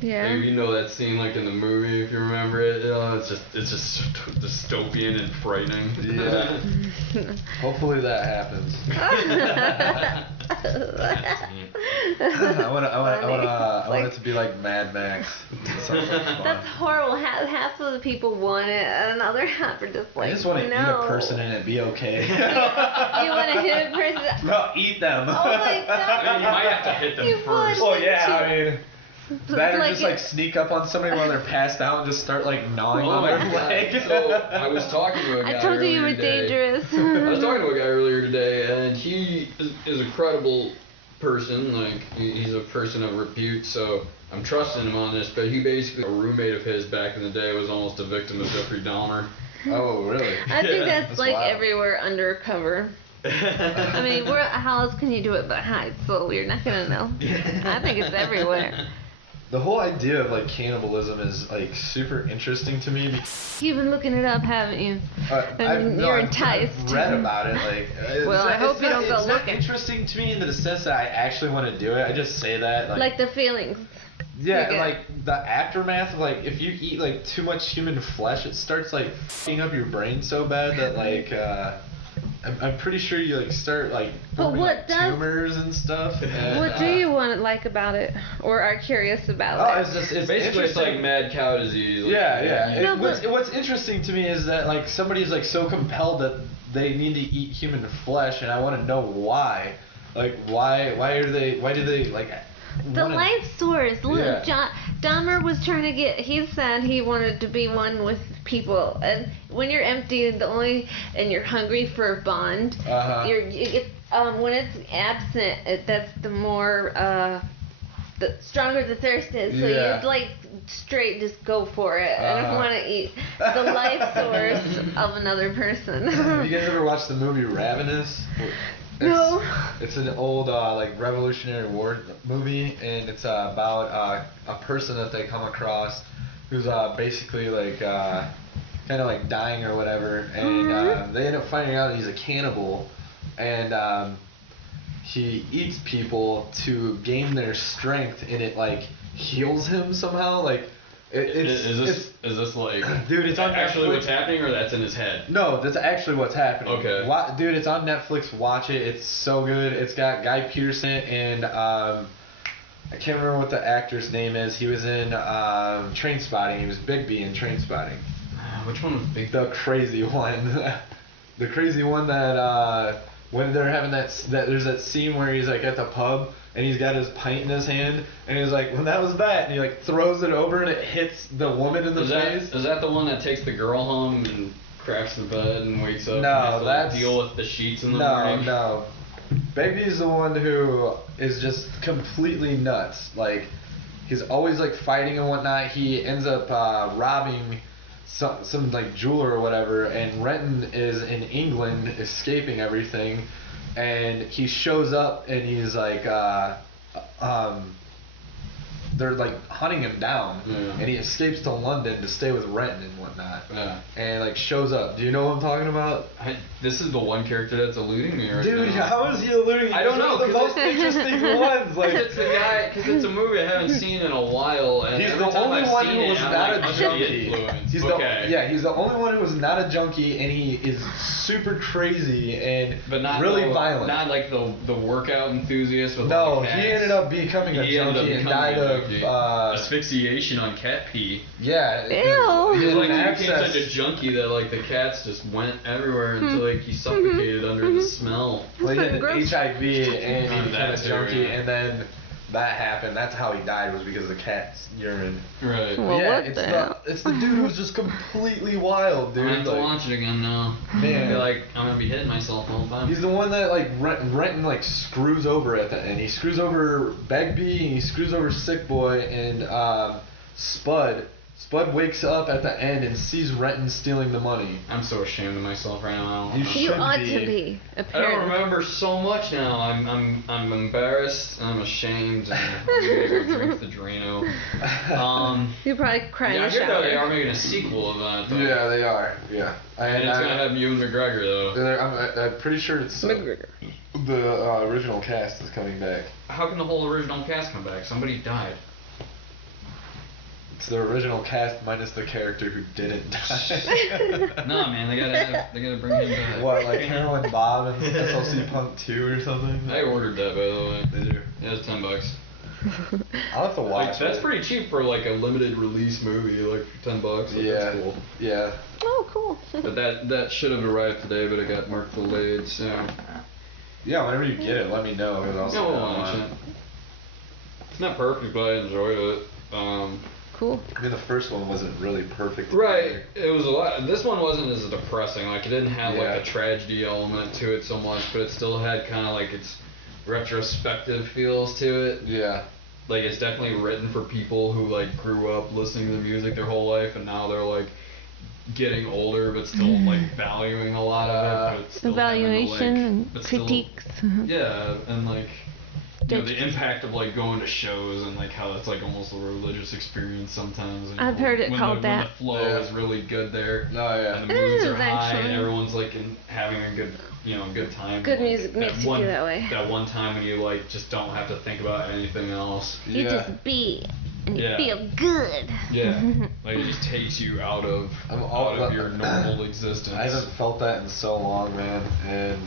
Yeah. Maybe you know that scene like in the movie if you remember it. It's just dystopian and frightening. Yeah. Hopefully that happens. I want it to be like Mad Max. That's horrible. Half of the people want it, and other half are just like, I just want to eat a person and it be okay. You want to hit a person? No, eat them. Oh my God! I mean, you might have to hit them first. Well, yeah, I mean. That or like just like sneak up on somebody while they're passed out and just start like gnawing on their leg. So I was talking to a guy. I told you were today. dangerous. I was talking to a guy earlier today, and he is a credible person, like he's a person of repute, so I'm trusting him on this, but he basically, a roommate of his back in the day was almost a victim of Jeffrey Dahmer. Oh, really? I think that's like wild. everywhere undercover. I mean, how else can you do it but hide? So you're not gonna know. I think it's everywhere. The whole idea of like cannibalism is like super interesting to me. You've been looking it up, haven't you? You're enticed. I've read about it. Like, well, I hope you don't go looking. It's not interesting to me in the sense that I actually want to do it. I just say that. Like the feelings. Yeah, like the aftermath of like if you eat like too much human flesh, it starts like f***ing up your brain so bad that like I'm pretty sure you like start like forming like tumors and stuff. And, what do you want to like about it, or are curious about it? It's basically it's like mad cow disease. Like, yeah. What's interesting to me is that like somebody's like so compelled that they need to eat human flesh, and I want to know why. Like why do they like? The life source. Look, Dahmer was trying to get. He said he wanted to be one with people, and when you're empty, and you're hungry for a bond, when it's absent, that's the more the stronger the thirst is. So you like straight just go for it. I don't want to eat the life source of another person. Have you guys ever watched the movie Ravenous? No. It's an old like Revolutionary War movie, and it's about a person that they come across who's basically like kind of like dying or whatever, and they end up finding out he's a cannibal, and he eats people to gain their strength, and it like heals him somehow. Like is this like dude, it's on actually Netflix. What's happening, or that's in his head? No, that's actually what's happening. Okay. Dude, it's on Netflix. Watch it. It's so good. It's got Guy Pearce and I can't remember what the actor's name is. He was in Trainspotting. He was Bigby in Trainspotting. Which one was Big? The crazy one. The crazy one that when they're having there's that scene where he's like at the pub and he's got his pint in his hand and he's like, well, that was that, and he like throws it over and it hits the woman in the face. Is that the one that takes the girl home and cracks the bed and wakes up? No, and has to that's deal with the sheets in the morning. No. Baby's the one who is just completely nuts. Like he's always like fighting and whatnot. He ends up robbing some like jeweler or whatever, and Renton is in England escaping everything, and he shows up and he's like they're like hunting him down, and he escapes to London to stay with Renton and whatnot, and like shows up. Do you know what I'm talking about? This is the one character that's eluding me right Dude, now. how is he eluding me? I don't know. The most interesting ones. Like it's the guy, because it's a movie I haven't seen in a while, and he's every the time only I've one seen who it, was I'm not like, a junkie. He's the only one who was not a junkie, and he is super crazy and really violent. Not like the workout enthusiast with no, all the cats. he ended up becoming a junkie and died of asphyxiation on cat pee. Yeah. Ew. He became such a junkie that like the cats just went everywhere until like he suffocated under the smell. Well, he had HIV and he became a too, junkie, and then that happened. That's how he died, was because of the cat's urine. Right. Well, yeah, what it's the dude who's just completely wild, dude. I have to watch it again now. Man. I feel like I'm gonna be hitting myself all the time. He's the one that like Renton like screws over at the end. He screws over Begbie, and he screws over Sick Boy, and Spud. Spud wakes up at the end and sees Renton stealing the money. I'm so ashamed of myself right now. You ought to be. Apparently. I don't remember so much now. I'm embarrassed. I'm ashamed. And I'm gonna go drink the Drano. You probably cry in I the hear shower. that they are making a sequel of that. Though. Yeah, they are. Yeah. And it's gonna have Ewan McGregor though. I'm pretty sure it's McGregor. The original cast is coming back. How can the whole original cast come back? Somebody died. It's the original cast minus the character who didn't die. No, man, they gotta bring him back. What, like Heroin Bob and SLC Punk 2 or something? I ordered that, by the way. Did you? Yeah, it's $10. I'll have to watch like, that's pretty cheap for like a limited release movie, like for $10. So yeah. That's cool. Yeah. Oh, cool. But that should have arrived today, but it got marked delayed. So. Yeah, whenever you get it, let me know. Cause Yeah, we'll watch it. It's not perfect, but I enjoyed it. Cool. I mean, the first one wasn't really perfect. Right. It was a lot. This one wasn't as depressing. Like, it didn't have like a tragedy element to it so much, but it still had kind of like its retrospective feels to it. Yeah. Like, it's definitely written for people who, like, grew up listening to the music their whole life, and now they're, like, getting older, but still, like, valuing a lot of it. But still evaluation and critiques. Yeah, and, like, you know, the impact of, like, going to shows and, like, how it's, like, almost a religious experience sometimes. And, I've heard it called that. When the flow is really good there. Oh, yeah. And the moods are high, and everyone's, like, having a good, good time. Good like, music makes you feel that way. That one time when you, like, just don't have to think about anything else. You just be, and you feel good. Yeah. Like, it just takes you out of your normal existence. I haven't felt that in so long, man, and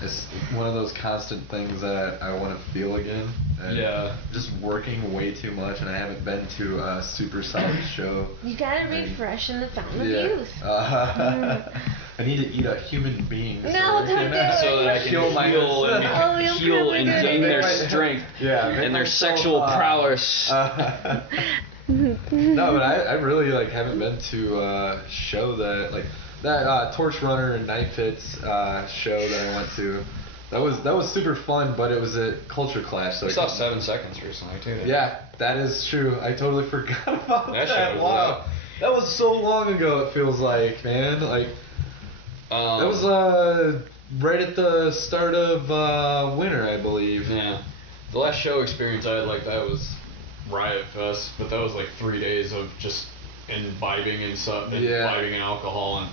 it's one of those constant things that I want to feel again. And just working way too much, and I haven't been to a super solid show. You gotta refresh in the fountain of youth. I need to eat a human being. No, don't do it. So that I can heal and gain their strength and their sexual prowess. No, but I really like haven't been to a show that Torch Runner and Night Fits show that I went to. That was super fun, but it was a culture clash. So I saw 7 Seconds recently too. Yeah, that is true. I totally forgot about that. That Wow, that was so long ago. It feels like, man, like that was right at the start of winter, I believe. Yeah, the last show experience I had like that was Riot Fest, but that was like 3 days of just imbibing and stuff, imbibing in alcohol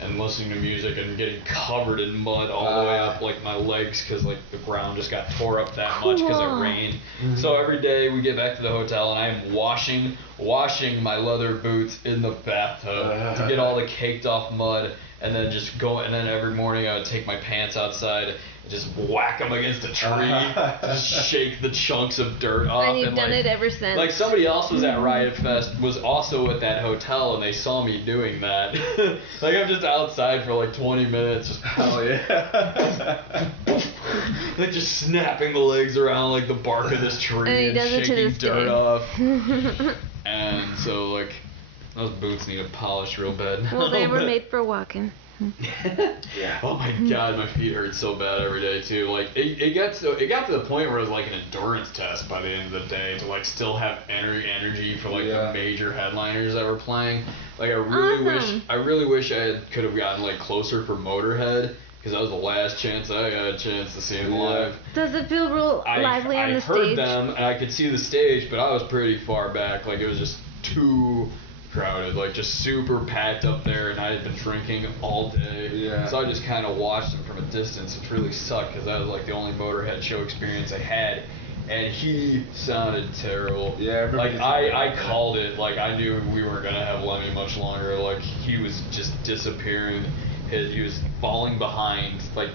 and listening to music and getting covered in mud all the way up like my legs because like the ground just got tore up that much because it rained. So every day we get back to the hotel and I am washing my leather boots in the bathtub to get all the caked off mud, and then and then every morning I would take my pants outside and just whack them against a tree, just shake the chunks of dirt off. And you've done it ever since. Like somebody else was at Riot Fest, was also at that hotel, and they saw me doing that. Like I'm just outside for like 20 minutes, just like just snapping the legs around like the bark of this tree and shaking dirt off. And so like those boots need a polish real bad. Well, they were made for walking. Oh my god, my feet hurt so bad every day too. Like it got to the point where it was like an endurance test by the end of the day to like still have energy for like the major headliners that were playing. Like I really wish I could have gotten like closer for Motorhead, because that was the last chance I got a chance to see them live. Does it feel real lively on the stage? I heard them and I could see the stage, but I was pretty far back. Like it was just too crowded, like just super packed up there, and I had been drinking all day, so I just kind of watched him from a distance, which really sucked because that was like the only Motorhead show experience I had, and he sounded terrible. Like I called it, like I knew we weren't gonna have Lemmy much longer. Like he was just disappearing, he was falling behind, like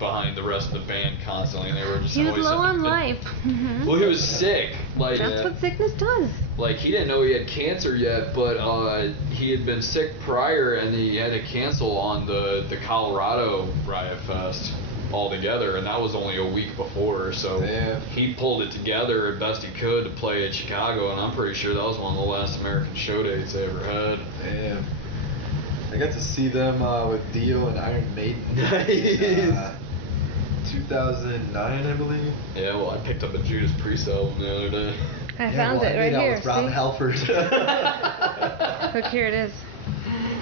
behind the rest of the band constantly, and they were just he was low on life. Well, he was sick. Like that's what sickness does. Like he didn't know he had cancer yet, but he had been sick prior, and he had to cancel on the Colorado Riot Fest altogether, and that was only a week before. So he pulled it together as best he could to play at Chicago, and I'm pretty sure that was one of the last American show dates they ever had. Damn. I got to see them with Dio and Iron Maiden. 2009, I believe. Yeah, well, I picked up a Judas Priest album the other day. I found it right here. With Rob Halford. Look, here it is.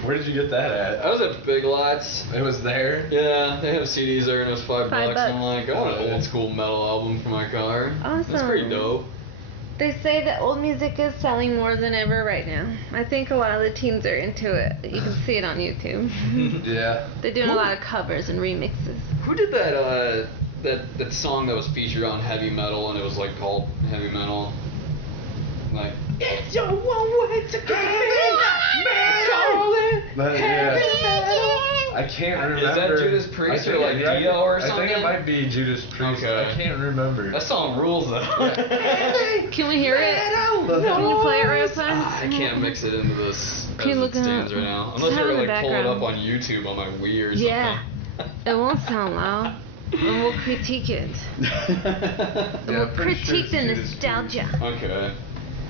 Where did you get that at? I was at Big Lots. It was there? Yeah, they have CDs there, and it was $5. And I'm like, I want an old school metal album for my car. Awesome. That's pretty dope. They say that old music is selling more than ever right now. I think a lot of the teens are into it. You can see it on YouTube. Yeah. They're doing a lot of covers and remixes. Who did that song that was featured on Heavy Metal, and it was like called Heavy Metal? Like, it's your one way to get I can't remember. Is that Judas Priest or like Dio or something? I think it might be Judas Priest. Okay. I can't remember. That song rules though. Can we hear it? Can you play it real fast? I can't mix it into this as it stands right now. Unless we were like pull it up on YouTube on my Wii or something. Yeah. It won't sound loud. And we'll critique it. We'll critique the nostalgia. Okay.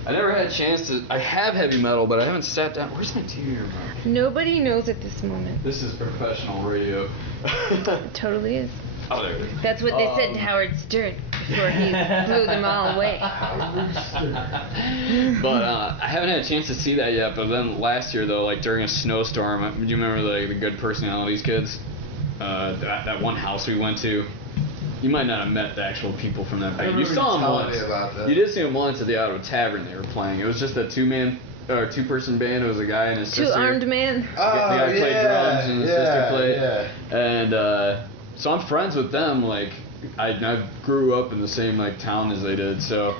I never had a chance to. I have heavy metal, but I haven't sat down. Where's my TV remote? Nobody knows at this moment. This is professional radio. It totally is. Oh, there it is. That's what they said to Howard Stern before he blew them all away. But I haven't had a chance to see that yet. But then last year, though, like during a snowstorm, do you remember the Good Personalities kids? That one house we went to. You might not have met the actual people from that band. You saw them once. You did see them once at the Ottawa Tavern they were playing. It was just a two-person band. It was a guy and his sister. Two-armed man. The guy played drums and his sister played. And so I'm friends with them. Like I grew up in the same like town as they did. So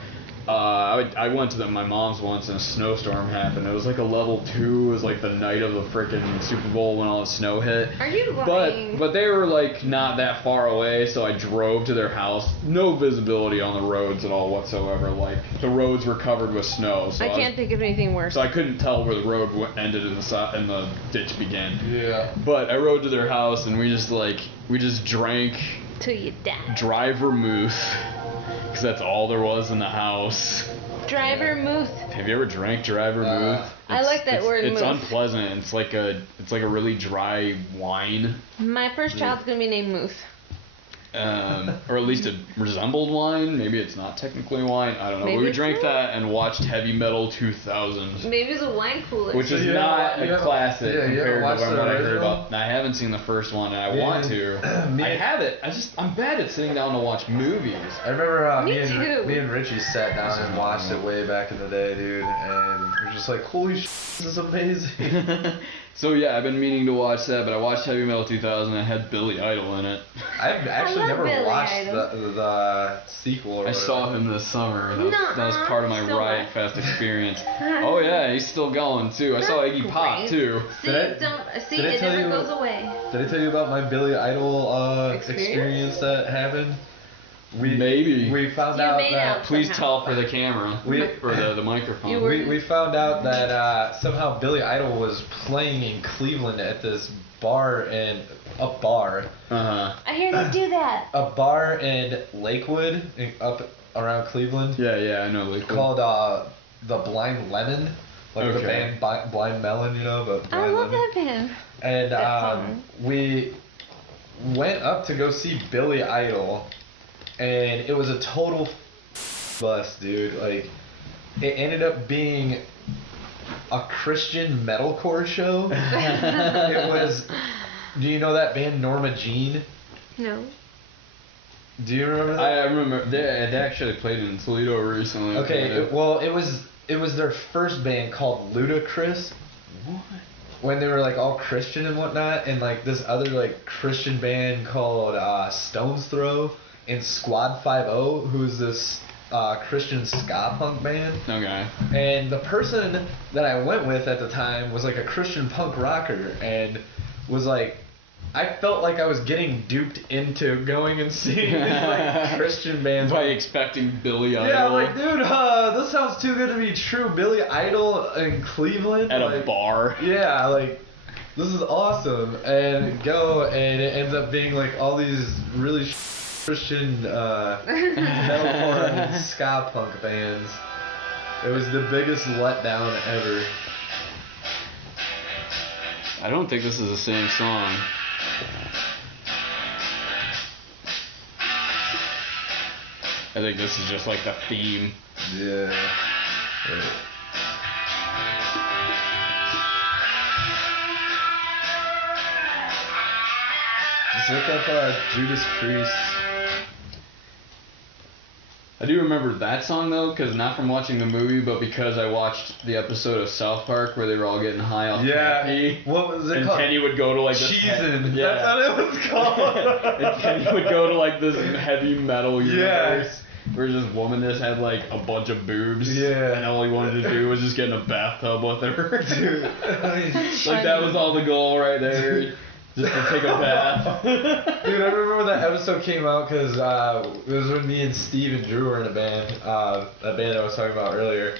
I went to my mom's once and a snowstorm happened. It was like a level 2. It was like the night of the frickin' Super Bowl when all the snow hit. Are you lying? But they were like not that far away, so I drove to their house. No visibility on the roads at all whatsoever. Like the roads were covered with snow. So I can't think of anything worse. So I couldn't tell where the road ended and the ditch began. Yeah. But I rode to their house and we just drank Till you die. dry vermouth. Because that's all there was in the house. Dry vermouth. Have you ever drank dry vermouth? I like that word. It's Mooth. unpleasant. It's like a really dry wine. My first child's gonna be named Moose. Or at least it resembled wine. Maybe it's not technically wine. I don't know. Maybe We it's drank not. that and watched Heavy Metal 2000. Maybe it's a wine cooler. Which is not a classic compared to what I heard original? about. I haven't seen the first one, and I want to. I have it. I'm bad at sitting down to watch movies. I remember Me too. me and Richie sat down and watched it way back in the day, dude, and we were just like, holy shit, this is amazing. So yeah, I've been meaning to watch that, but I watched Heavy Metal 2000 and it had Billy Idol in it. I've actually love never Billy watched Idol. the sequel. Or I saw him this summer. That was part of my Still Riot alive. Fest experience. Oh yeah, he's still going too. I saw Iggy Pop Great. too. See, Did I- it did I tell never you- goes away. Did I tell you about my Billy Idol Experience? experience that happened? Maybe. We found You out made that out. Please Somehow. tell for the camera or the microphone. You were- we found out that somehow Billy Idol was playing in Cleveland at this bar Uh-huh. I hear they do that. a bar in Lakewood, up around Cleveland, Yeah, I know. Like called the Blind Lemon, like the Okay. band Blind Melon, but I Blind love Lemon. that band. And that song. we went up to go see Billy Idol, and it was a total bust, dude. Like, it ended up being a Christian metalcore show. It was. Do you know that band Norma Jean? No. Do you remember that? I remember they actually played in Toledo recently. Okay, it was their first band called Ludacris. What? When they were like all Christian and whatnot, and like this other like Christian band called Stone's Throw and Squad 5-0, who's this Christian ska punk band. Okay. And the person that I went with at the time was like a Christian punk rocker, and was like, I felt like I was getting duped into going and seeing these like Christian bands. By expecting Billy Idol. Yeah, like, dude, this sounds too good to be true. Billy Idol in Cleveland. At like, a bar. Yeah, like, this is awesome. And and it ends up being like all these really Christian metalcore and ska punk bands. It was the biggest letdown ever. I don't think this is the same song. I think this is just like the theme. Yeah. Just look up Judas Priest. I do remember that song though, because not from watching the movie, but because I watched the episode of South Park where they were all getting high off Kenny. What was it And called? Kenny would go to like this Cheesin'. Yeah. That's what it was called. And Kenny would go to like this heavy metal Yeah. universe where this woman just had like a bunch of boobs. Yeah. And all he wanted to do was just get in a bathtub with her. Dude. Like that was all the goal right there. Just to take a bath. Dude, I remember when that episode came out because it was when me and Steve and Drew were in a band, that band I was talking about earlier.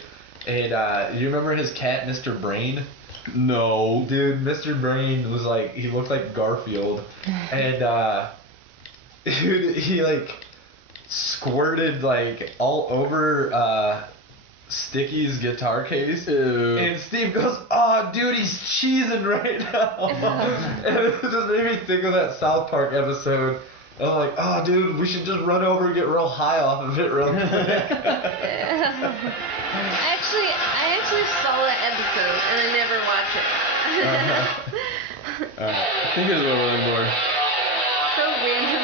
And you remember his cat, Mr. Brain? No. Dude, Mr. Brain was like, he looked like Garfield. And dude, he like squirted like all over Sticky's guitar case. Ew. And Steve goes, "Oh, dude, he's cheesing right now." And it just made me think of that South Park episode I'm like, oh, dude, we should just run over and get real high off of it real quick. I actually saw that episode and I never watched it. I think it was a little more. So random.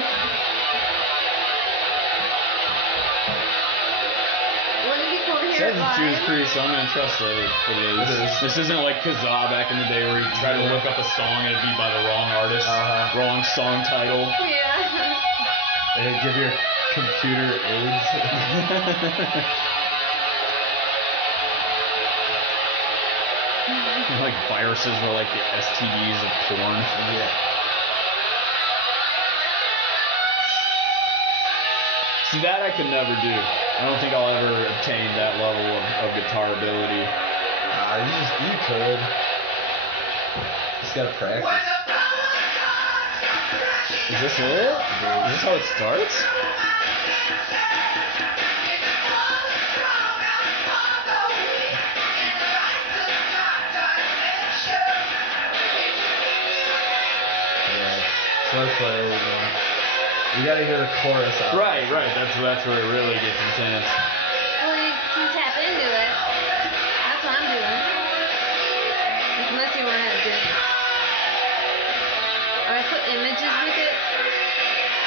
Wouldn't it be cool to hear it Says live? Judas Priest, so I'm gonna trust that it is. This isn't like Kazaa back in the day where you try to look up a song and it'd be by the wrong artist, wrong song title. Yeah. And give your computer AIDS. Like viruses were like the STDs of porn. Yeah. See, that I could never do. I don't think I'll ever obtain that level of guitar ability. You could. Just gotta practice. Is this it? Is this how it starts? Let's play it again. You gotta hear the chorus out. Right. That's where it really gets intense. Well, you can tap into it. That's what I'm doing. Unless you want to do it. Or I put images with it.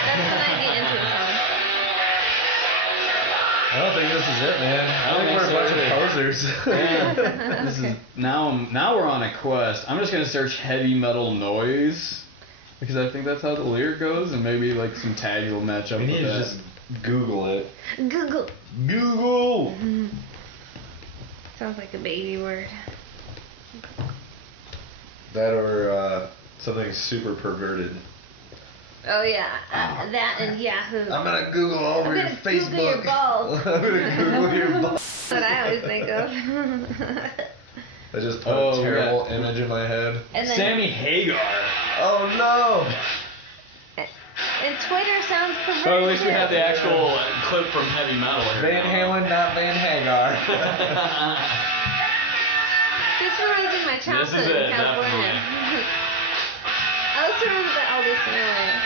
That's when I get into a song. I don't think this is it, man. I think we're a bunch of posers. Yeah. This is now we're on a quest. I'm just gonna search heavy metal noise. Because I think that's how the lyric goes, and maybe like some tags will match up We with need to that. just Google it. Google. Google! Sounds like a baby word. That or something super perverted. Oh yeah, that and Yahoo. I'm gonna Google all over your Facebook. Google your balls. I'm gonna Google your balls. That's what I always think of. I just put a terrible image in my head. And then, Sammy Hagar. Oh no! And Twitter sounds perverted. Well, at least we have the actual clip from heavy metal here. Van Halen, not Van Hagar. This reminds me of my childhood in California. I also remember that all this anyway.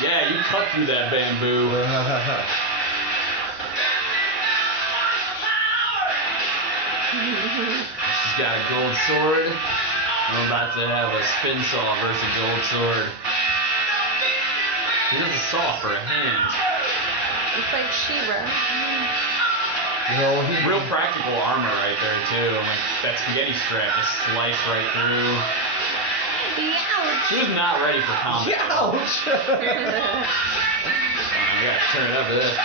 Yeah, you cut through that bamboo. She's got a gold sword. I'm about to have a spin saw versus a gold sword. He has a saw for a hand. It's like She-Ra. No, Real practical armor right there too. Like that spaghetti strap just sliced right through. Ouch! She was not ready for combat. Ouch! I gotta turn it up for this.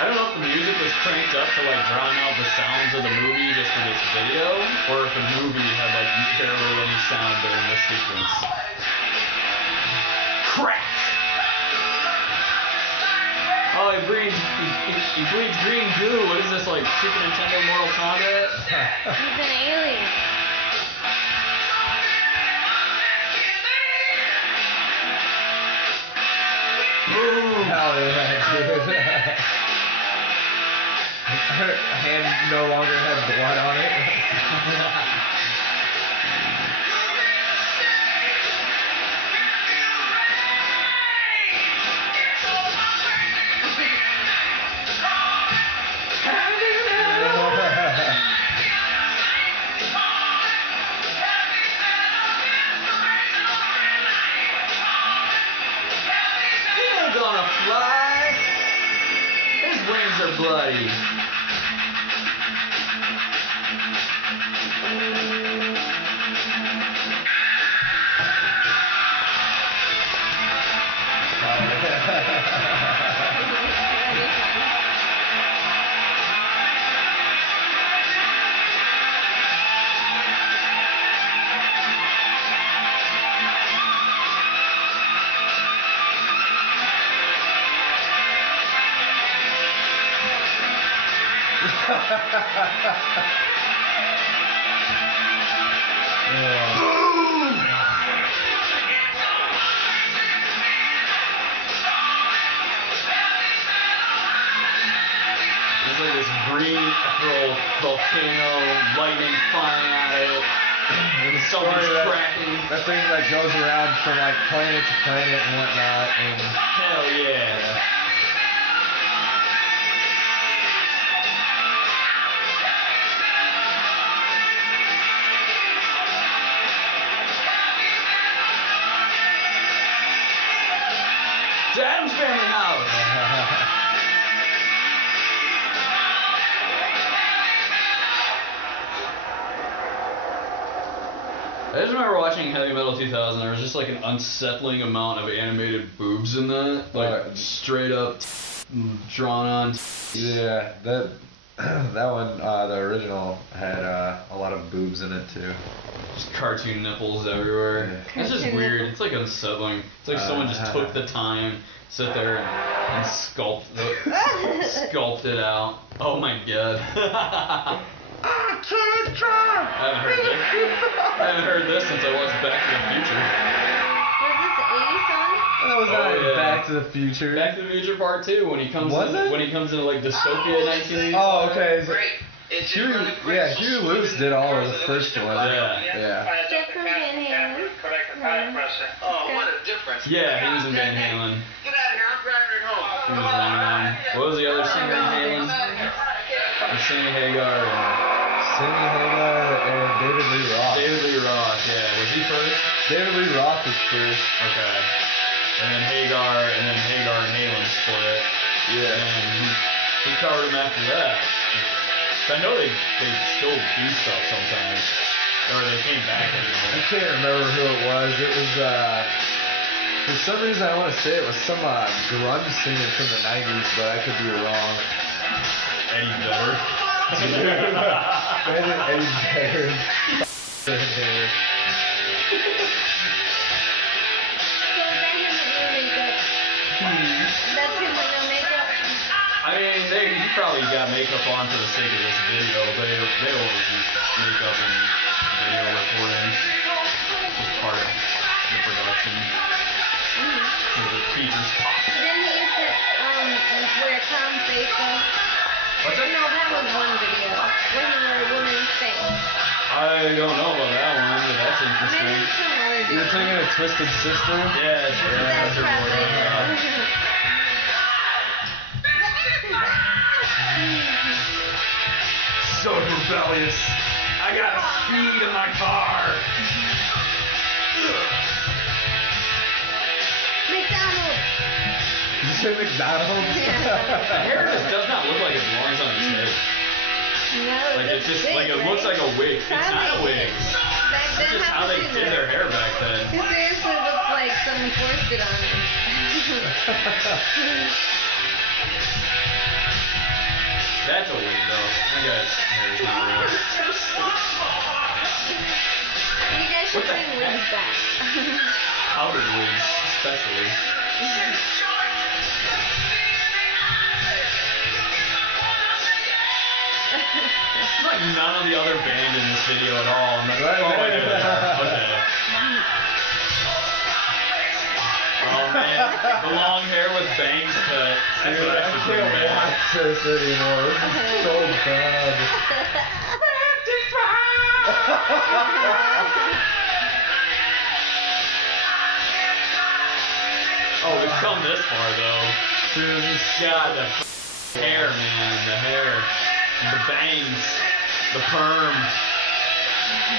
I don't know if the music was cranked up to like drown out the sounds of the movie just for this video, or if the movie had like barely any sound during this sequence. Crack! Oh, he breathes green goo. What is this, like Super Nintendo Mortal Kombat? He's an alien. Boom! Hell yeah, dude. Her hand no longer had blood on it. He ain't gonna fly. His wings are bloody. There's like this green ethereal volcano, lightning flying at it. And something's cracking. That thing that goes around from like planet to planet and whatnot. And hell yeah. It's Adam's Family House. I just remember watching Heavy Metal 2000. There was just like an unsettling amount of animated boobs in that, like straight up drawn on. Yeah, that one, the original had a lot of boobs in it too. Just cartoon nipples everywhere. Yeah. It's just weird. It's like unsettling. It's like someone just took the time, sit there and sculpt it out. Oh my god. I haven't heard this since I watched Back to the Future. Was this the 80s song? That was not Back to the Future. Back to the Future Part 2 when he comes into like dystopia 1980. Oh, okay. So, Huey Lewis did all of the first one. Yeah. Oh, what a difference. Yeah, he was in Van Halen. Get out of here, I'm driving her home. He was one of them. What was the other singer in Halen? Sammy Hagar and David Lee Roth. David Lee Roth, yeah. Was he first? David Lee Roth was first. Okay. And then Hagar and Halen split. Yeah. And he covered him after that. I know they still do stuff sometimes. Or they came back anymore. I can't remember who it was. It was, for some reason I want to say it was some grunge singer from the 90s, but I could be wrong. Eddie Vedder. Eddie Vedder. So is that him with no makeup? That's him with no makeup? I mean, he probably got makeup on for the sake of this video. They always use makeup in video recording. It's part of the production. The features pop. Then he used to wear a clown face though. What's that? No, that was one video where he wore a woman's face. I don't know about that one, but that's interesting. Maybe some other dude. You're thinking of Twisted Sister? Yeah, That's probably it. So rebellious. I got speed in my car. McDonald's. Did you say McDonald's? The hair just does not look like it belongs on his head. No, Like it just like it looks like a wig. It's not a wig. Back then, That's just how they did their hair back then. It seriously looks like someone forced it on him. That's a wig though. That guy's hair is not real. You guys should bring wigs back. Powdered wigs, especially. It's like none of the other band in this video at all. I'm like, oh my god. Okay. Oh man, the long hair with bangs cut. That's Dude, what I I should bring can't back. watch this anymore. This is so bad. Oh, we've come this far though. Dude, this God, the hair, man, the hair, the bangs, the perm.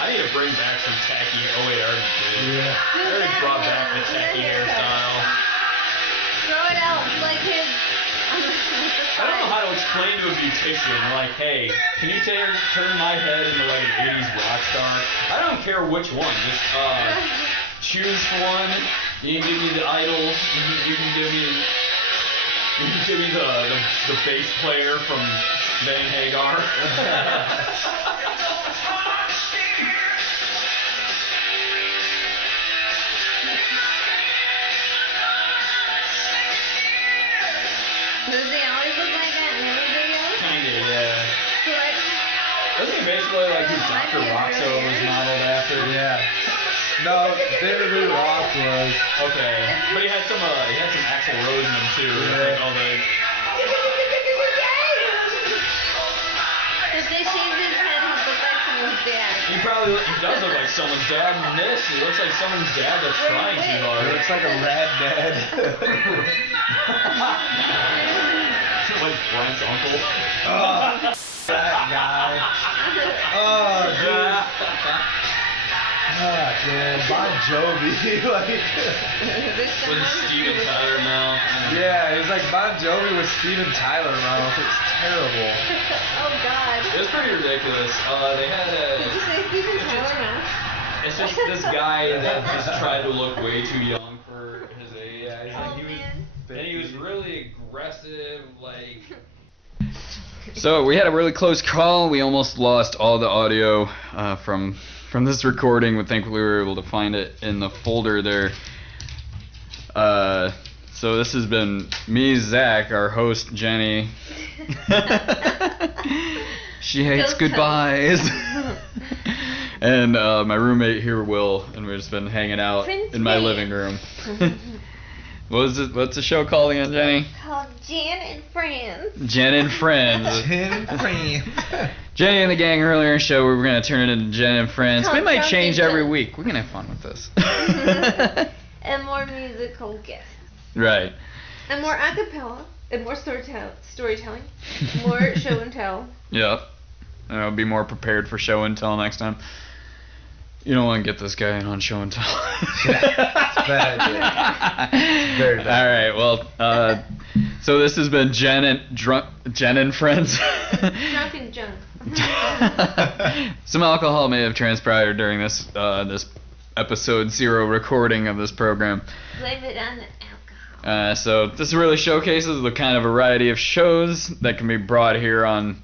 I need to bring back some tacky. Oh wait, I already did. Yeah. I already brought back the tacky hairstyle. Throw it out like his. I don't know how to explain to a beautician, like, hey, can you turn my head into like an 80s rock star? I don't care which one, just choose one. You can give me the Idol. You can give me the bass player from Van Hagar. Does he always look like that in every video? Kinda, yeah. basically like who Dr. Roxo was modeled after. Yeah. No, David Lee Roth was. Okay, but he had some Axl Rose in him too. Yeah. Like all the. If they shaved his head, he'd look like someone's dad. He does look like someone's dad in this. He looks like someone's dad that's trying too hard. He looks like a rad dad. Like Brent's uncle. Oh, that guy. Oh, dude. Oh, man. Bon Jovi. Like. With Steven Tyler mouth. Yeah, he's like Bon Jovi with Steven Tyler mouth. It's terrible. Oh, God. It was pretty ridiculous. They had Did you say Steven Tyler now? It's just this guy that just tried to look way too young for his age. Yeah, he's like, he was really aggressive, like. So we had a really close call. We almost lost all the audio from this recording, but thankfully we were able to find it in the folder there. So this has been me, Zach, our host, Jenny. She hates goodbyes. And my roommate here, Will, and we've just been hanging out in my living room. What's the show called again, Jenny? Called Jen and Friends. Jen and Friends. Jen and Friends. Jenny and the gang earlier in the show, we were going to turn it into Jen and Friends. We might change every week. We're going to have fun with this. And more musical guests. Right. And more acapella. And more storytelling. More show and tell. Yep. And I'll be more prepared for show and tell next time. You don't want to get this guy in on show and tell. It's bad. It's very bad. All right. Well, so this has been Jen and Friends. Drunken junk. Some alcohol may have transpired during this episode 0 recording of this program. Blame it on the alcohol. So this really showcases the kind of variety of shows that can be brought here on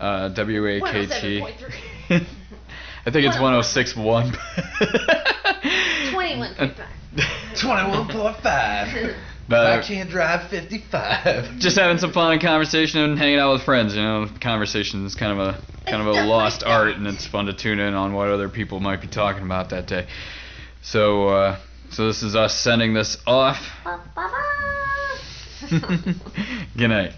WAKT. 107.3. I think it's 106.1. 21.5. 21.5. I can't drive 55. Just having some fun and conversation and hanging out with friends. You know, conversation is kind of a lost art, and it's fun to tune in on what other people might be talking about that day. So this is us sending this off. Good night.